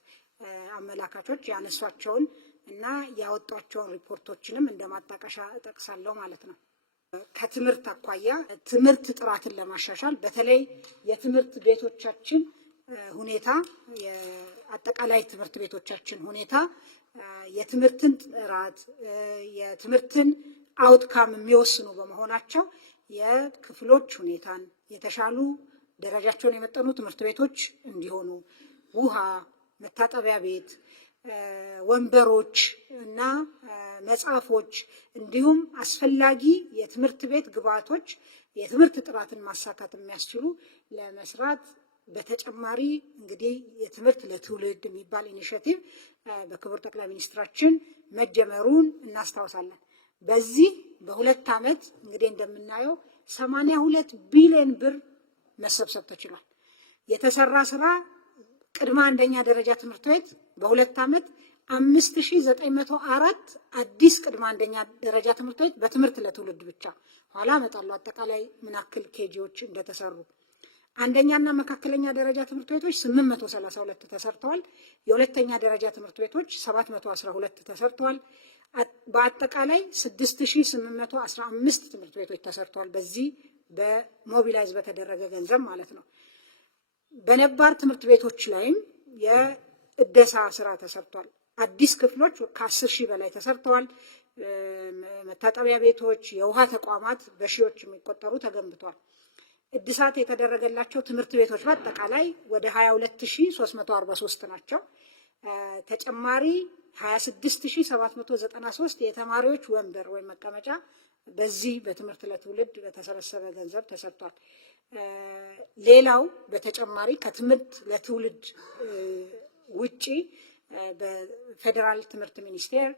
አመላካቾች ያነሷቸውን እና ያወጧቸውን ሪፖርቶችንም እንደ ማጣቀሻ እጠቅሳለሁ ማለት ነው። ከትምህርት አኳያ ትምህርት ጥራትን ለማሻሻል በተለይ የትምህርት ቤቶቻችን ሁኔታ የአጠቃላይ ትምህርት ቤቶቻችን ሁኔታ የትምህርትን ጥራት የትምህርትን አውትካም የሚወስኑ በመሆናቸው የክፍሎች ሁኔታን የተሻሉ ደረጃቸውን የመጠኑ ትምህርት ቤቶች እንዲሆኑ ውሃ፣ መታጠቢያ ቤት፣ ወንበሮች እና መጽሐፎች እንዲሁም አስፈላጊ የትምህርት ቤት ግብዓቶች የትምህርት ጥራትን ማሳካት የሚያስችሉ ለመስራት በተጨማሪ እንግዲህ የትምህርት ለትውልድ የሚባል ኢኒሼቲቭ በክቡር ጠቅላይ ሚኒስትራችን መጀመሩን እናስታውሳለን። በዚህ በ2 ዓመት እንግዲህ እንደምናየው 82 ቢሊዮን ብር መሰብሰብ ተችሏል። የተሰራ ስራ ቅድመ አንደኛ ደረጃ ትምህርት ቤት በ2 ዓመት 5904 አዲስ ቅድመ አንደኛ ደረጃ ትምህርት ቤት በትምህርት ለትውልድ ብቻ ኋላ እመጣለሁ አጠቃላይ ምን ያክል ኬጂዎች እንደተሰሩ። አንደኛና መካከለኛ ደረጃ ትምህርት ቤቶች 832 ተሰርተዋል። የሁለተኛ ደረጃ ትምህርት ቤቶች 712 ተሰርተዋል። በአጠቃላይ 6815 ትምህርት ቤቶች ተሰርተዋል። በዚህ በሞቢላይዝ በተደረገ ገንዘብ ማለት ነው። በነባር ትምህርት ቤቶች ላይም እደሳ ስራ ተሰርቷል። አዲስ ክፍሎች ከ10 ሺህ በላይ ተሰርተዋል። መታጠቢያ ቤቶች፣ የውሃ ተቋማት በሺዎች የሚቆጠሩ ተገንብተዋል። እድሳት የተደረገላቸው ትምህርት ቤቶች በአጠቃላይ ወደ 22343 ናቸው። ተጨማሪ 26793 የተማሪዎች ወንበር ወይም መቀመጫ በዚህ በትምህርት ለትውልድ በተሰበሰበ ገንዘብ ተሰጥቷል። ሌላው በተጨማሪ ከትምህርት ለትውልድ ውጪ በፌዴራል ትምህርት ሚኒስቴር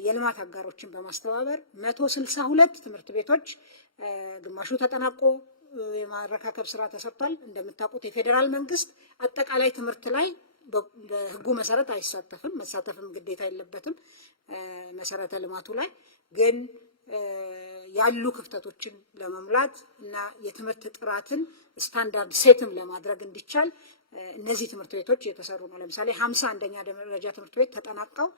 የልማት አጋሮችን በማስተባበር 162 ትምህርት ቤቶች ግማሹ ተጠናቆ የማረካከብ ስራ ተሰርቷል። እንደምታውቁት የፌዴራል መንግስት አጠቃላይ ትምህርት ላይ በህጉ መሰረት አይሳተፍም፣ መሳተፍም ግዴታ የለበትም። መሰረተ ልማቱ ላይ ግን ያሉ ክፍተቶችን ለመሙላት እና የትምህርት ጥራትን ስታንዳርድ ሴትም ለማድረግ እንዲቻል እነዚህ ትምህርት ቤቶች የተሰሩ ነው። ለምሳሌ 50 አንደኛ ደረጃ ትምህርት ቤት ተጠናቀው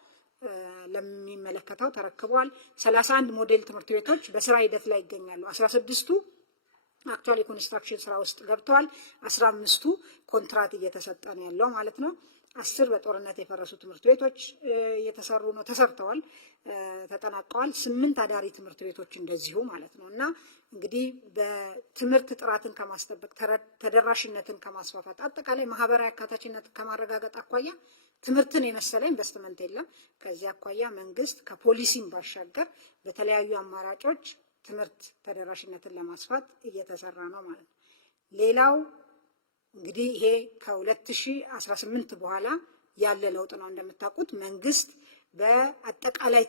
ለሚመለከተው ተረክበዋል። 31 ሞዴል ትምህርት ቤቶች በስራ ሂደት ላይ ይገኛሉ። 16ቱ አክቹዋሊ ኮንስትራክሽን ስራ ውስጥ ገብተዋል። 15ቱ ኮንትራት እየተሰጠ ነው ያለው ማለት ነው። 10 በጦርነት የፈረሱ ትምህርት ቤቶች እየተሰሩ ነው፣ ተሰርተዋል፣ ተጠናቀዋል። 8 አዳሪ ትምህርት ቤቶች እንደዚሁ ማለት ነው። እና እንግዲህ በትምህርት ጥራትን ከማስጠበቅ ተደራሽነትን ከማስፋፋት አጠቃላይ ማህበራዊ አካታችነትን ከማረጋገጥ አኳያ ትምህርትን የመሰለ ኢንቨስትመንት የለም። ከዚህ አኳያ መንግስት ከፖሊሲም ባሻገር በተለያዩ አማራጮች ትምህርት ተደራሽነትን ለማስፋት እየተሰራ ነው ማለት ነው። ሌላው እንግዲህ ይሄ ከ2018 በኋላ ያለ ለውጥ ነው። እንደምታውቁት መንግስት በአጠቃላይ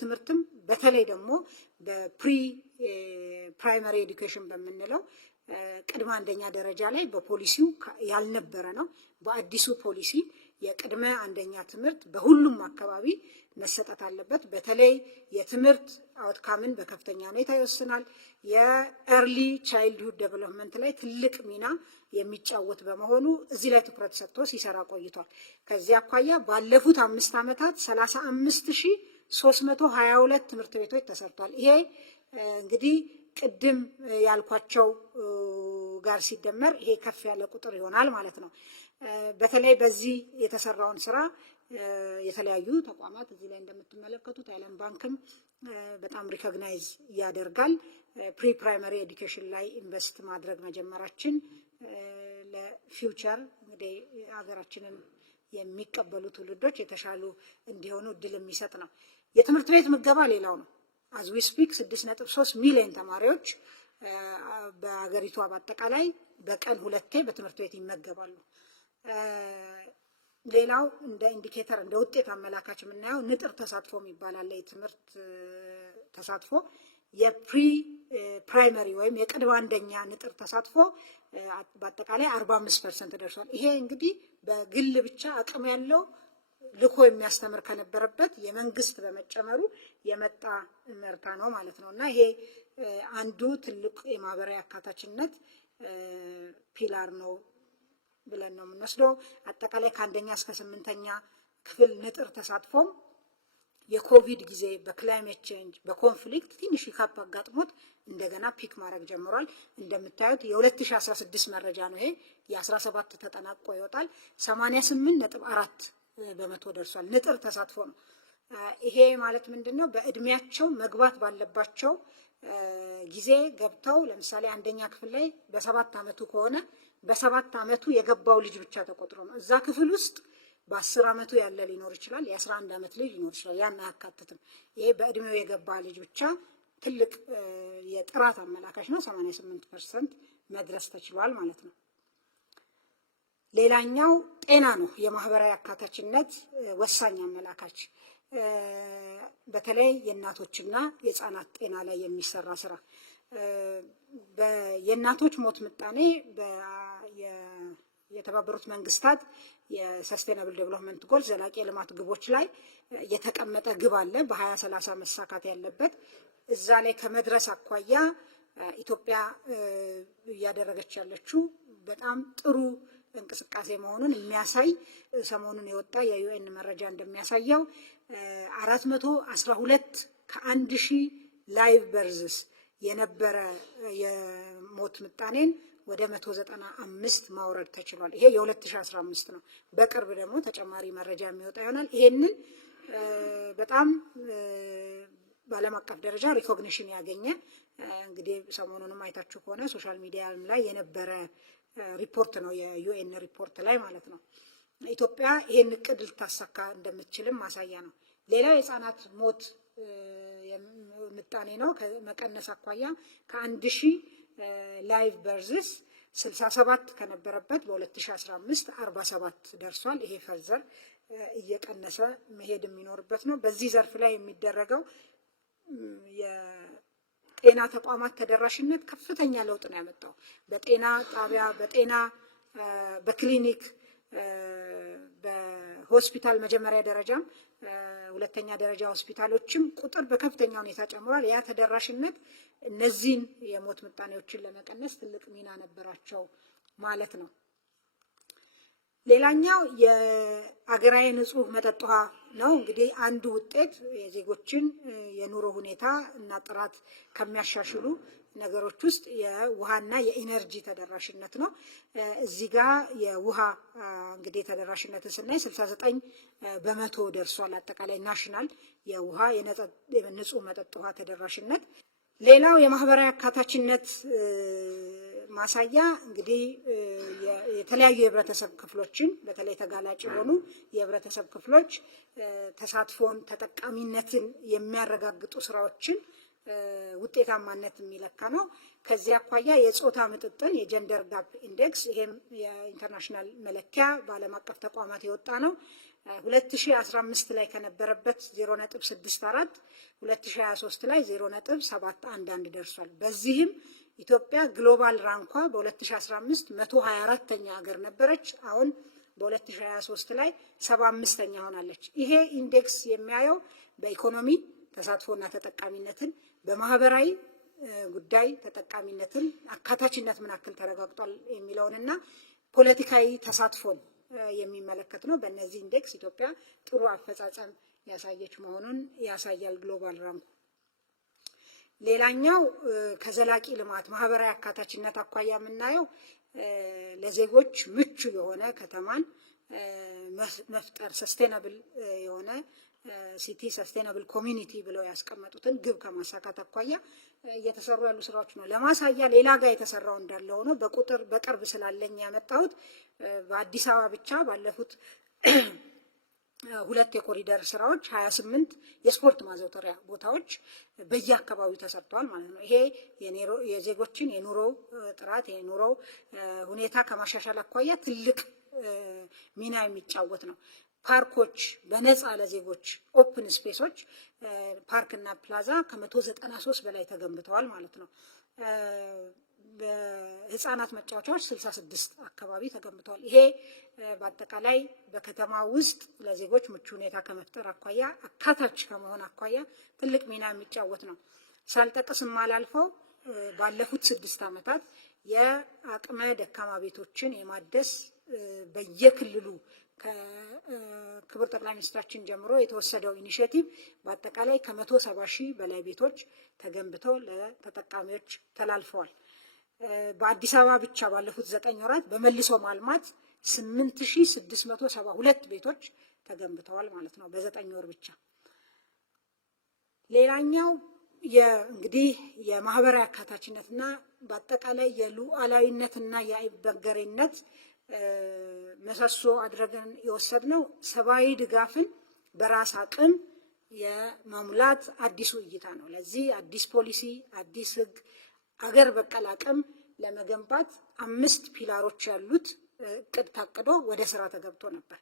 ትምህርትም በተለይ ደግሞ በፕሪ ፕራይመሪ ኤዱኬሽን በምንለው ቅድመ አንደኛ ደረጃ ላይ በፖሊሲው ያልነበረ ነው። በአዲሱ ፖሊሲ የቅድመ አንደኛ ትምህርት በሁሉም አካባቢ መሰጠት አለበት። በተለይ የትምህርት አውትካምን በከፍተኛ ሁኔታ ይወስናል። የኤርሊ ቻይልድሁድ ዴቨሎፕመንት ላይ ትልቅ ሚና የሚጫወት በመሆኑ እዚህ ላይ ትኩረት ሰጥቶ ሲሰራ ቆይቷል። ከዚህ አኳያ ባለፉት 5 ዓመታት 35322 ትምህርት ቤቶች ተሰርቷል። ይሄ እንግዲህ ቅድም ያልኳቸው ጋር ሲደመር ይሄ ከፍ ያለ ቁጥር ይሆናል ማለት ነው። በተለይ በዚህ የተሰራውን ስራ የተለያዩ ተቋማት እዚህ ላይ እንደምትመለከቱት ዓለም ባንክም በጣም ሪኮግናይዝ ያደርጋል። ፕሪ ፕራይመሪ ኤዱኬሽን ላይ ኢንቨስት ማድረግ መጀመራችን ለፊውቸር እንግዲህ ሀገራችንን የሚቀበሉ ትውልዶች የተሻሉ እንዲሆኑ እድል የሚሰጥ ነው። የትምህርት ቤት ምገባ ሌላው ነው። አዝ ዊ ስፒክ 6.3 ሚሊዮን ተማሪዎች በሀገሪቷ በአጠቃላይ በቀን 2 በትምህርት ቤት ይመገባሉ። ሌላው እንደ ኢንዲኬተር እንደ ውጤት አመላካች የምናየው ንጥር ተሳትፎ ይባላል። የትምህርት ተሳትፎ የፕሪ ፕራይመሪ ወይም የቅድመ አንደኛ ንጥር ተሳትፎ በአጠቃላይ 45% ደርሷል። ይሄ እንግዲህ በግል ብቻ አቅም ያለው ልኮ የሚያስተምር ከነበረበት የመንግስት በመጨመሩ የመጣ ምርታ ነው ማለት ነው። እና ይሄ አንዱ ትልቅ የማህበራዊ አካታችነት ፒላር ነው ብለን ነው የምንወስደው። አጠቃላይ ከ1ኛ እስከ 8ኛ ክፍል ንጥር ተሳትፎም የኮቪድ ጊዜ በክላይሜት ቼንጅ በኮንፍሊክት ትንሽ ካፕ አጋጥሞት እንደገና ፒክ ማድረግ ጀምሯል። እንደምታዩት የ2016 መረጃ ነው ይሄ። የ17 ተጠናቆ ይወጣል። 88.4 በመቶ ደርሷል። ንጥር ተሳትፎ ነው። ይሄ ማለት ምንድነው? በእድሜያቸው መግባት ባለባቸው ጊዜ ገብተው ለምሳሌ 1ኛ ክፍል ላይ በ7 ዓመቱ ከሆነ በ7 ዓመቱ የገባው ልጅ ብቻ ተቆጥሮ ነው። እዛ ክፍል ውስጥ በ10 ዓመቱ ያለ ሊኖር ይችላል፣ የ11 ዓመት ልጅ ሊኖር ይችላል። ያን አያካትትም። ይሄ በእድሜው የገባ ልጅ ብቻ ትልቅ የጥራት አመላካች ነው። 88% መድረስ ተችሏል ማለት ነው። ሌላኛው ጤና ነው። የማህበራዊ አካታችነት ወሳኝ አመላካች በተለይ የእናቶችና የህፃናት ጤና ላይ የሚሰራ ስራ የእናቶች ሞት ምጣኔ የተባበሩት መንግስታት የሰስቴናብል ዴቨሎፕመንት ጎል ዘላቂ የልማት ግቦች ላይ የተቀመጠ ግብ አለ በ2030 መሳካት ያለበት። እዛ ላይ ከመድረስ አኳያ ኢትዮጵያ እያደረገች ያለችው በጣም ጥሩ እንቅስቃሴ መሆኑን የሚያሳይ ሰሞኑን የወጣ የዩኤን መረጃ እንደሚያሳየው 412 ከ1000 ላይቭ በርዝስ የነበረ የሞት ምጣኔን ወደ 195 ማውረድ ተችሏል። ይሄ የ2015 ነው። በቅርብ ደግሞ ተጨማሪ መረጃ የሚወጣ ይሆናል። ይሄንን በጣም በዓለም አቀፍ ደረጃ ሪኮግኒሽን ያገኘ እንግዲህ ሰሞኑንም አይታችሁ ከሆነ ሶሻል ሚዲያ ላይ የነበረ ሪፖርት ነው፣ የዩኤን ሪፖርት ላይ ማለት ነው። ኢትዮጵያ ይሄን እቅድ ልታሳካ እንደምትችልም ማሳያ ነው። ሌላው የህፃናት ሞት ምጣኔ ነው። ከመቀነስ አኳያ ከ1000 ላይቭ በርዝስ 67 ከነበረበት በ2015 47 ደርሷል። ይሄ ፈርዘር እየቀነሰ መሄድ የሚኖርበት ነው። በዚህ ዘርፍ ላይ የሚደረገው የጤና ተቋማት ተደራሽነት ከፍተኛ ለውጥ ነው ያመጣው። በጤና ጣቢያ፣ በክሊኒክ፣ በሆስፒታል መጀመሪያ ደረጃም ሁለተኛ ደረጃ ሆስፒታሎችም ቁጥር በከፍተኛ ሁኔታ ጨምሯል። ያ ተደራሽነት እነዚህን የሞት ምጣኔዎችን ለመቀነስ ትልቅ ሚና ነበራቸው ማለት ነው። ሌላኛው የአገራዊ ንጹህ መጠጥ ውሃ ነው። እንግዲህ አንዱ ውጤት የዜጎችን የኑሮ ሁኔታ እና ጥራት ከሚያሻሽሉ ነገሮች ውስጥ የውሃና የኢነርጂ ተደራሽነት ነው። እዚህ ጋር የውሃ እንግዲህ ተደራሽነትን ስናይ 69 በመቶ ደርሷል። አጠቃላይ ናሽናል የውሃ የንጹህ መጠጥ ውሃ ተደራሽነት። ሌላው የማህበራዊ አካታችነት ማሳያ እንግዲህ የተለያዩ የህብረተሰብ ክፍሎችን በተለይ ተጋላጭ የሆኑ የህብረተሰብ ክፍሎች ተሳትፎን፣ ተጠቃሚነትን የሚያረጋግጡ ስራዎችን ውጤታማነት የሚለካ ነው። ከዚህ አኳያ የጾታ ምጥጥን የጀንደር ጋፕ ኢንዴክስ ይሄም የኢንተርናሽናል መለኪያ በዓለም አቀፍ ተቋማት የወጣ ነው። 2015 ላይ ከነበረበት 0.64 2023 ላይ 0.711 ደርሷል። በዚህም ኢትዮጵያ ግሎባል ራንኳ በ2015 124ኛ ሀገር ነበረች። አሁን በ2023 ላይ 75ኛ ሆናለች። ይሄ ኢንዴክስ የሚያየው በኢኮኖሚ ተሳትፎና ተጠቃሚነትን፣ በማህበራዊ ጉዳይ ተጠቃሚነትን፣ አካታችነት ምን ያክል ተረጋግጧል የሚለውንና ፖለቲካዊ ተሳትፎን የሚመለከት ነው። በእነዚህ ኢንዴክስ ኢትዮጵያ ጥሩ አፈጻጸም ያሳየች መሆኑን ያሳያል ግሎባል ራንኩ። ሌላኛው ከዘላቂ ልማት ማህበራዊ አካታችነት አኳያ የምናየው ለዜጎች ምቹ የሆነ ከተማን መፍጠር፣ ሰስቴናብል የሆነ ሲቲ ሰስቴናብል ኮሚኒቲ ብለው ያስቀመጡትን ግብ ከማሳካት አኳያ እየተሰሩ ያሉ ስራዎች ነው። ለማሳያ ሌላ ጋር የተሰራው እንዳለ ሆኖ በቁጥር በቅርብ ስላለኝ ያመጣሁት በአዲስ አበባ ብቻ ባለፉት 2 የኮሪደር ስራዎች 28 የስፖርት ማዘውተሪያ ቦታዎች በየአካባቢው ተሰርተዋል ማለት ነው። ይሄ የዜጎችን የኑሮ ጥራት የኑሮ ሁኔታ ከማሻሻል አኳያ ትልቅ ሚና የሚጫወት ነው። ፓርኮች በነፃ ለዜጎች ኦፕን ስፔሶች ፓርክና ፕላዛ ከ193 በላይ ተገንብተዋል ማለት ነው። በህፃናት መጫወቻዎች 66 አካባቢ ተገንብተዋል። ይሄ በአጠቃላይ በከተማ ውስጥ ለዜጎች ምቹ ሁኔታ ከመፍጠር አኳያ አካታች ከመሆን አኳያ ትልቅ ሚና የሚጫወት ነው። ሳልጠቅስ የማላልፈው ባለፉት 6 ዓመታት የአቅመ ደካማ ቤቶችን የማደስ በየክልሉ ከክቡር ጠቅላይ ሚኒስትራችን ጀምሮ የተወሰደው ኢኒሼቲቭ በአጠቃላይ ከ170 ሺህ በላይ ቤቶች ተገንብተው ለተጠቃሚዎች ተላልፈዋል። በአዲስ አበባ ብቻ ባለፉት 9 ወራት በመልሶ ማልማት 8672 ቤቶች ተገንብተዋል ማለት ነው በ9 ወር ብቻ። ሌላኛው እንግዲህ የማህበራዊ አካታችነትና በአጠቃላይ የሉዓላዊነትና የአይበገሬነት መሰሶ አድርገን የወሰድነው ሰብአዊ ድጋፍን በራስ አቅም የመሙላት አዲሱ እይታ ነው። ለዚህ አዲስ ፖሊሲ፣ አዲስ ህግ፣ አገር በቀል አቅም ለመገንባት 5 ፒላሮች ያሉት እቅድ ታቅዶ ወደ ስራ ተገብቶ ነበር።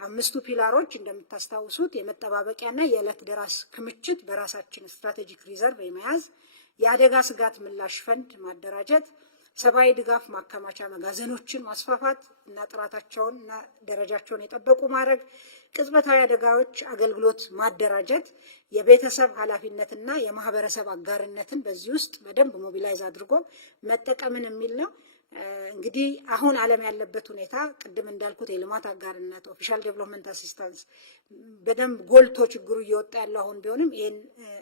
5ቱ ፒላሮች እንደምታስታውሱት የመጠባበቂያና የዕለት ደራስ ክምችት በራሳችን ስትራቴጂክ ሪዘርቭ የመያዝ፣ የአደጋ ስጋት ምላሽ ፈንድ ማደራጀት፣ ሰብአዊ ድጋፍ ማከማቻ መጋዘኖችን ማስፋፋት እና ጥራታቸውን እና ደረጃቸውን የጠበቁ ማድረግ፣ ቅጽበታዊ አደጋዎች አገልግሎት ማደራጀት፣ የቤተሰብ ኃላፊነትና የማህበረሰብ አጋርነትን በዚህ ውስጥ በደንብ ሞቢላይዝ አድርጎ መጠቀምን የሚል ነው። እንግዲህ አሁን ዓለም ያለበት ሁኔታ ቅድም እንዳልኩት የልማት አጋርነት ኦፊሻል ዴቨሎፕመንት አሲስታንስ በደንብ ጎልቶ ችግሩ እየወጣ ያለው አሁን ቢሆንም ይሄን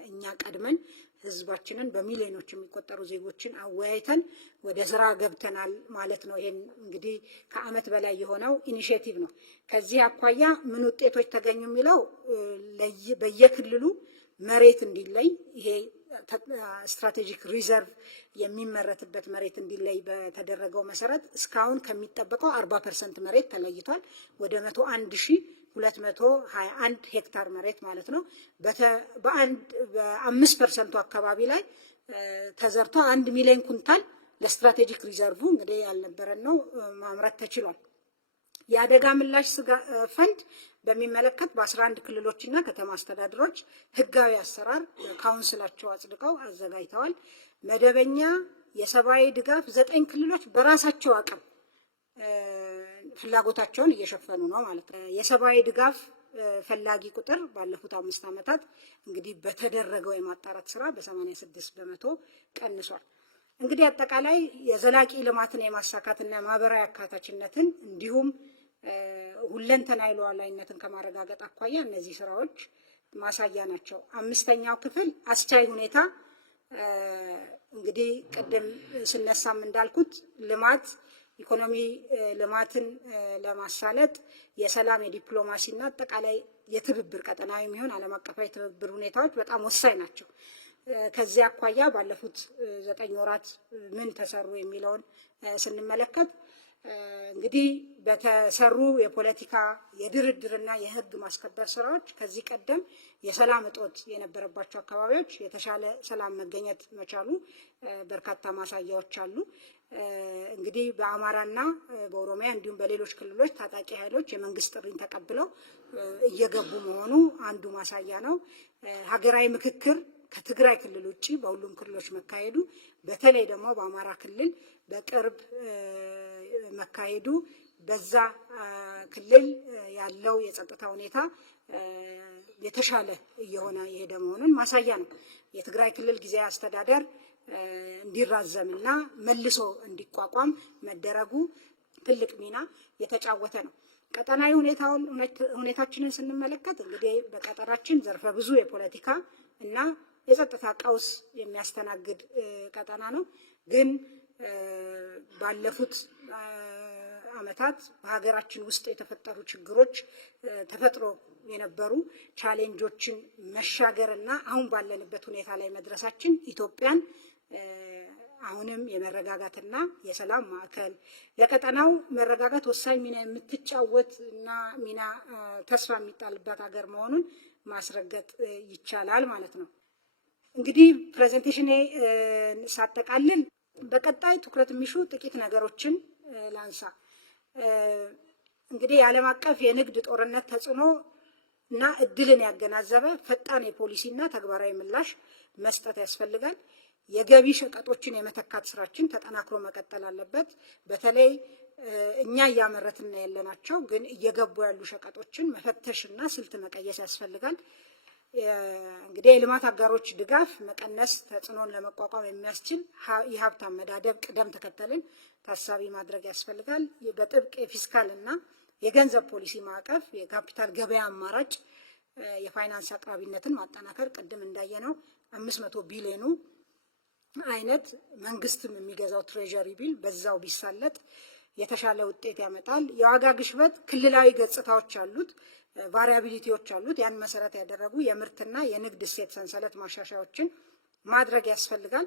እኛ ቀድመን ህዝባችንን በሚሊዮኖች የሚቆጠሩ ዜጎችን አወያይተን ወደ ስራ ገብተናል ማለት ነው። ይሄን እንግዲህ ከዓመት በላይ የሆነው ኢኒሼቲቭ ነው። ከዚህ አኳያ ምን ውጤቶች ተገኙ የሚለው በየክልሉ መሬት እንዲለይ ይሄ ስትራቴጂክ ሪዘርቭ የሚመረትበት መሬት እንዲለይ በተደረገው መሰረት እስካሁን ከሚጠበቀው 40% መሬት ተለይቷል። ወደ 101,221 ሄክታር መሬት ማለት ነው። በ5% አካባቢ ላይ ተዘርቶ 1 ሚሊዮን ኩንታል ለስትራቴጂክ ሪዘርቭ እንግዲህ ያልነበረን ነው ማምረት ተችሏል። የአደጋ ምላሽ ፈንድ በሚመለከት በ11 ክልሎችና ከተማ አስተዳደሮች ህጋዊ አሰራር ካውንስላቸው አጽድቀው አዘጋጅተዋል። መደበኛ የሰብአዊ ድጋፍ 9 ክልሎች በራሳቸው አቅም ፍላጎታቸውን እየሸፈኑ ነው ማለት ነው። የሰብአዊ ድጋፍ ፈላጊ ቁጥር ባለፉት 5 ዓመታት እንግዲህ በተደረገው የማጣራት ስራ በ86 በመቶ ቀንሷል። እንግዲህ አጠቃላይ የዘላቂ ልማትን የማሳካትና ማህበራዊ አካታችነትን እንዲሁም ሁለንተናዊ ሉዓላዊነትን ከማረጋገጥ አኳያ እነዚህ ስራዎች ማሳያ ናቸው። 5ኛው ክፍል አስቻይ ሁኔታ እንግዲህ ቅድም ስነሳም እንዳልኩት ልማት ኢኮኖሚ ልማትን ለማሳለጥ የሰላም የዲፕሎማሲና አጠቃላይ የትብብር ቀጠናዊ የሚሆን ዓለም አቀፋዊ ትብብር ሁኔታዎች በጣም ወሳኝ ናቸው። ከዚህ አኳያ ባለፉት 9 ወራት ምን ተሰሩ የሚለውን ስንመለከት እንግዲህ በተሰሩ የፖለቲካ የድርድርና የህግ ማስከበር ስራዎች ከዚህ ቀደም የሰላም እጦት የነበረባቸው አካባቢዎች የተሻለ ሰላም መገኘት መቻሉ በርካታ ማሳያዎች አሉ። እንግዲህ በአማራና በኦሮሚያ እንዲሁም በሌሎች ክልሎች ታጣቂ ኃይሎች የመንግስት ጥሪን ተቀብለው እየገቡ መሆኑ አንዱ ማሳያ ነው። ሀገራዊ ምክክር ከትግራይ ክልል ውጪ በሁሉም ክልሎች መካሄዱ በተለይ ደግሞ በአማራ ክልል በቅርብ መካሄዱ በዛ ክልል ያለው የጸጥታ ሁኔታ የተሻለ እየሆነ የሄደ መሆኑን ማሳያ ነው። የትግራይ ክልል ጊዜያዊ አስተዳደር እንዲራዘምና መልሶ እንዲቋቋም መደረጉ ትልቅ ሚና የተጫወተ ነው። ቀጠናዊ ሁኔታችንን ስንመለከት እንግዲህ በቀጠናችን ዘርፈ ብዙ የፖለቲካ እና የጸጥታ ቀውስ የሚያስተናግድ ቀጠና ነው። ግን ባለፉት ዓመታት በሀገራችን ውስጥ የተፈጠሩ ችግሮች ተፈጥሮ የነበሩ ቻሌንጆችን መሻገርና አሁን ባለንበት ሁኔታ ላይ መድረሳችን ኢትዮጵያን አሁንም የመረጋጋትና የሰላም ማዕከል ለቀጠናው መረጋጋት ወሳኝ ሚና የምትጫወት እና ሚና ተስፋ የሚጣልባት ሀገር መሆኑን ማስረገጥ ይቻላል ማለት ነው። እንግዲህ ፕሬዘንቴሽኔ ሳጠቃልል በቀጣይ ትኩረት የሚሹ ጥቂት ነገሮችን ላንሳ። እንግዲህ የዓለም አቀፍ የንግድ ጦርነት ተጽዕኖ እና እድልን ያገናዘበ ፈጣን የፖሊሲና ተግባራዊ ምላሽ መስጠት ያስፈልጋል። የገቢ ሸቀጦችን የመተካት ስራችን ተጠናክሮ መቀጠል አለበት። በተለይ እኛ እያመረትን ያለናቸው ግን እየገቡ ያሉ ሸቀጦችን መፈተሽና ስልት መቀየስ ያስፈልጋል። እንግዲህ የልማት አጋሮች ድጋፍ መቀነስ ተጽዕኖን ለመቋቋም የሚያስችል የሀብት አመዳደብ ቅደም ተከተልን ታሳቢ ማድረግ ያስፈልጋል። በጥብቅ የፊስካል እና የገንዘብ ፖሊሲ ማዕቀፍ፣ የካፒታል ገበያ አማራጭ፣ የፋይናንስ አቅራቢነትን ማጠናከር ቅድም እንዳየነው 500 ቢሊዮኑ አይነት መንግስትም የሚገዛው ትሬዠሪ ቢል በዛው ቢሳለጥ የተሻለ ውጤት ያመጣል። የዋጋ ግሽበት ክልላዊ ገጽታዎች አሉት፣ ቫሪያቢሊቲዎች አሉት። ያን መሰረት ያደረጉ የምርትና የንግድ እሴት ሰንሰለት ማሻሻያዎችን ማድረግ ያስፈልጋል።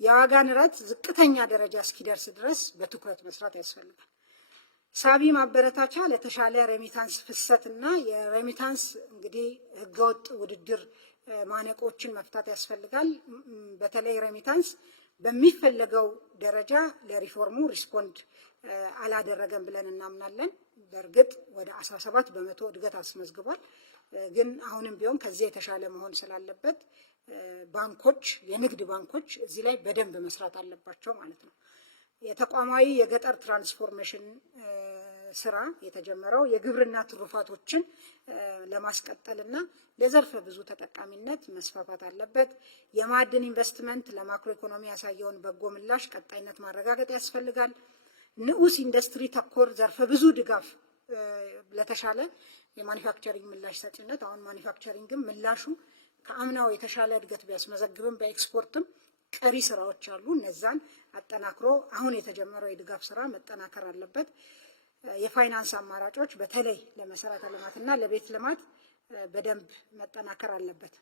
የዋጋ ንረት ዝቅተኛ ደረጃ እስኪደርስ ድረስ በትኩረት መስራት ያስፈልጋል። ሳቢ ማበረታቻ ለተሻለ ሬሚታንስ ፍሰትና የሬሚታንስ እንግዲህ ህገወጥ ውድድር ማነቆችን መፍታት ያስፈልጋል። በተለይ ሬሚታንስ በሚፈለገው ደረጃ ለሪፎርሙ ሪስፖንድ አላደረገም ብለን እናምናለን። በእርግጥ ወደ 17 በመቶ እድገት አስመዝግቧል። ግን አሁንም ቢሆን ከዚህ የተሻለ መሆን ስላለበት ባንኮች፣ የንግድ ባንኮች እዚህ ላይ በደንብ መስራት አለባቸው ማለት ነው። የተቋማዊ የገጠር ትራንስፎርሜሽን ስራ የተጀመረው የግብርና ትሩፋቶችን ለማስቀጠልና ለዘርፈ ብዙ ተጠቃሚነት መስፋፋት አለበት። የማዕድን ኢንቨስትመንት ለማክሮ ኢኮኖሚ ያሳየውን በጎ ምላሽ ቀጣይነት ማረጋገጥ ያስፈልጋል። ንዑስ ኢንዱስትሪ ተኮር ዘርፈ ብዙ ድጋፍ ለተሻለ የማኒፋክቸሪንግ ምላሽ ሰጪነት። አሁን ማኒፋክቸሪንግም ምላሹ ከአምናው የተሻለ እድገት ቢያስመዘግብም በኤክስፖርትም ቀሪ ስራዎች አሉ። እነዛን አጠናክሮ አሁን የተጀመረው የድጋፍ ስራ መጠናከር አለበት። የፋይናንስ አማራጮች በተለይ ለመሰረተ ልማትና ለቤት ልማት በደንብ መጠናከር አለበት።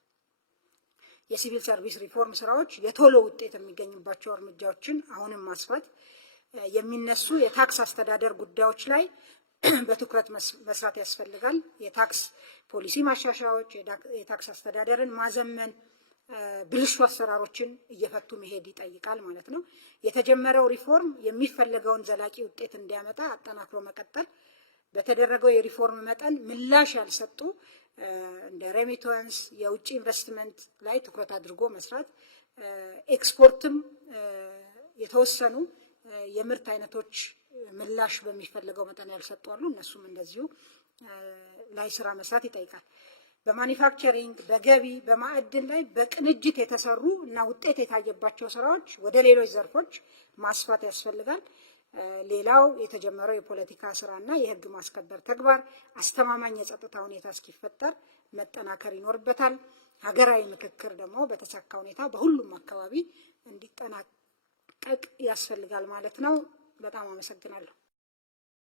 የሲቪል ሰርቪስ ሪፎርም ስራዎች የቶሎ ውጤት የሚገኝባቸው እርምጃዎችን አሁንም ማስፋት፣ የሚነሱ የታክስ አስተዳደር ጉዳዮች ላይ በትኩረት መስራት ያስፈልጋል። የታክስ ፖሊሲ ማሻሻያዎች፣ የታክስ አስተዳደርን ማዘመን፣ ብልሹ አሰራሮችን እየፈቱ መሄድ ይጠይቃል ማለት ነው። የተጀመረው ሪፎርም የሚፈለገውን ዘላቂ ውጤት እንዲያመጣ አጠናክሮ መቀጠል፣ በተደረገው የሪፎርም መጠን ምላሽ ያልሰጡ እንደ ሬሚታንስ፣ የውጭ ኢንቨስትመንት ላይ ትኩረት አድርጎ መስራት፣ ኤክስፖርትም የተወሰኑ የምርት አይነቶች ምላሽ በሚፈለገው መጠን ያልሰጡ አሉ። እነሱም እንደዚሁ ላይ ስራ መስራት ይጠይቃል። በማኒፋክቸሪንግ፣ በገቢ፣ በማዕድን ላይ በቅንጅት የተሰሩ እና ውጤት የታየባቸው ስራዎች ወደ ሌሎች ዘርፎች ማስፋት ያስፈልጋል። ሌላው የተጀመረው የፖለቲካ ስራና የህግ ማስከበር ተግባር አስተማማኝ የጸጥታ ሁኔታ እስኪፈጠር መጠናከር ይኖርበታል። ሀገራዊ ምክክር ደግሞ በተሳካ ሁኔታ በሁሉም አካባቢ እንዲጠናቀቅ ያስፈልጋል ማለት ነው። በጣም አመሰግናለሁ።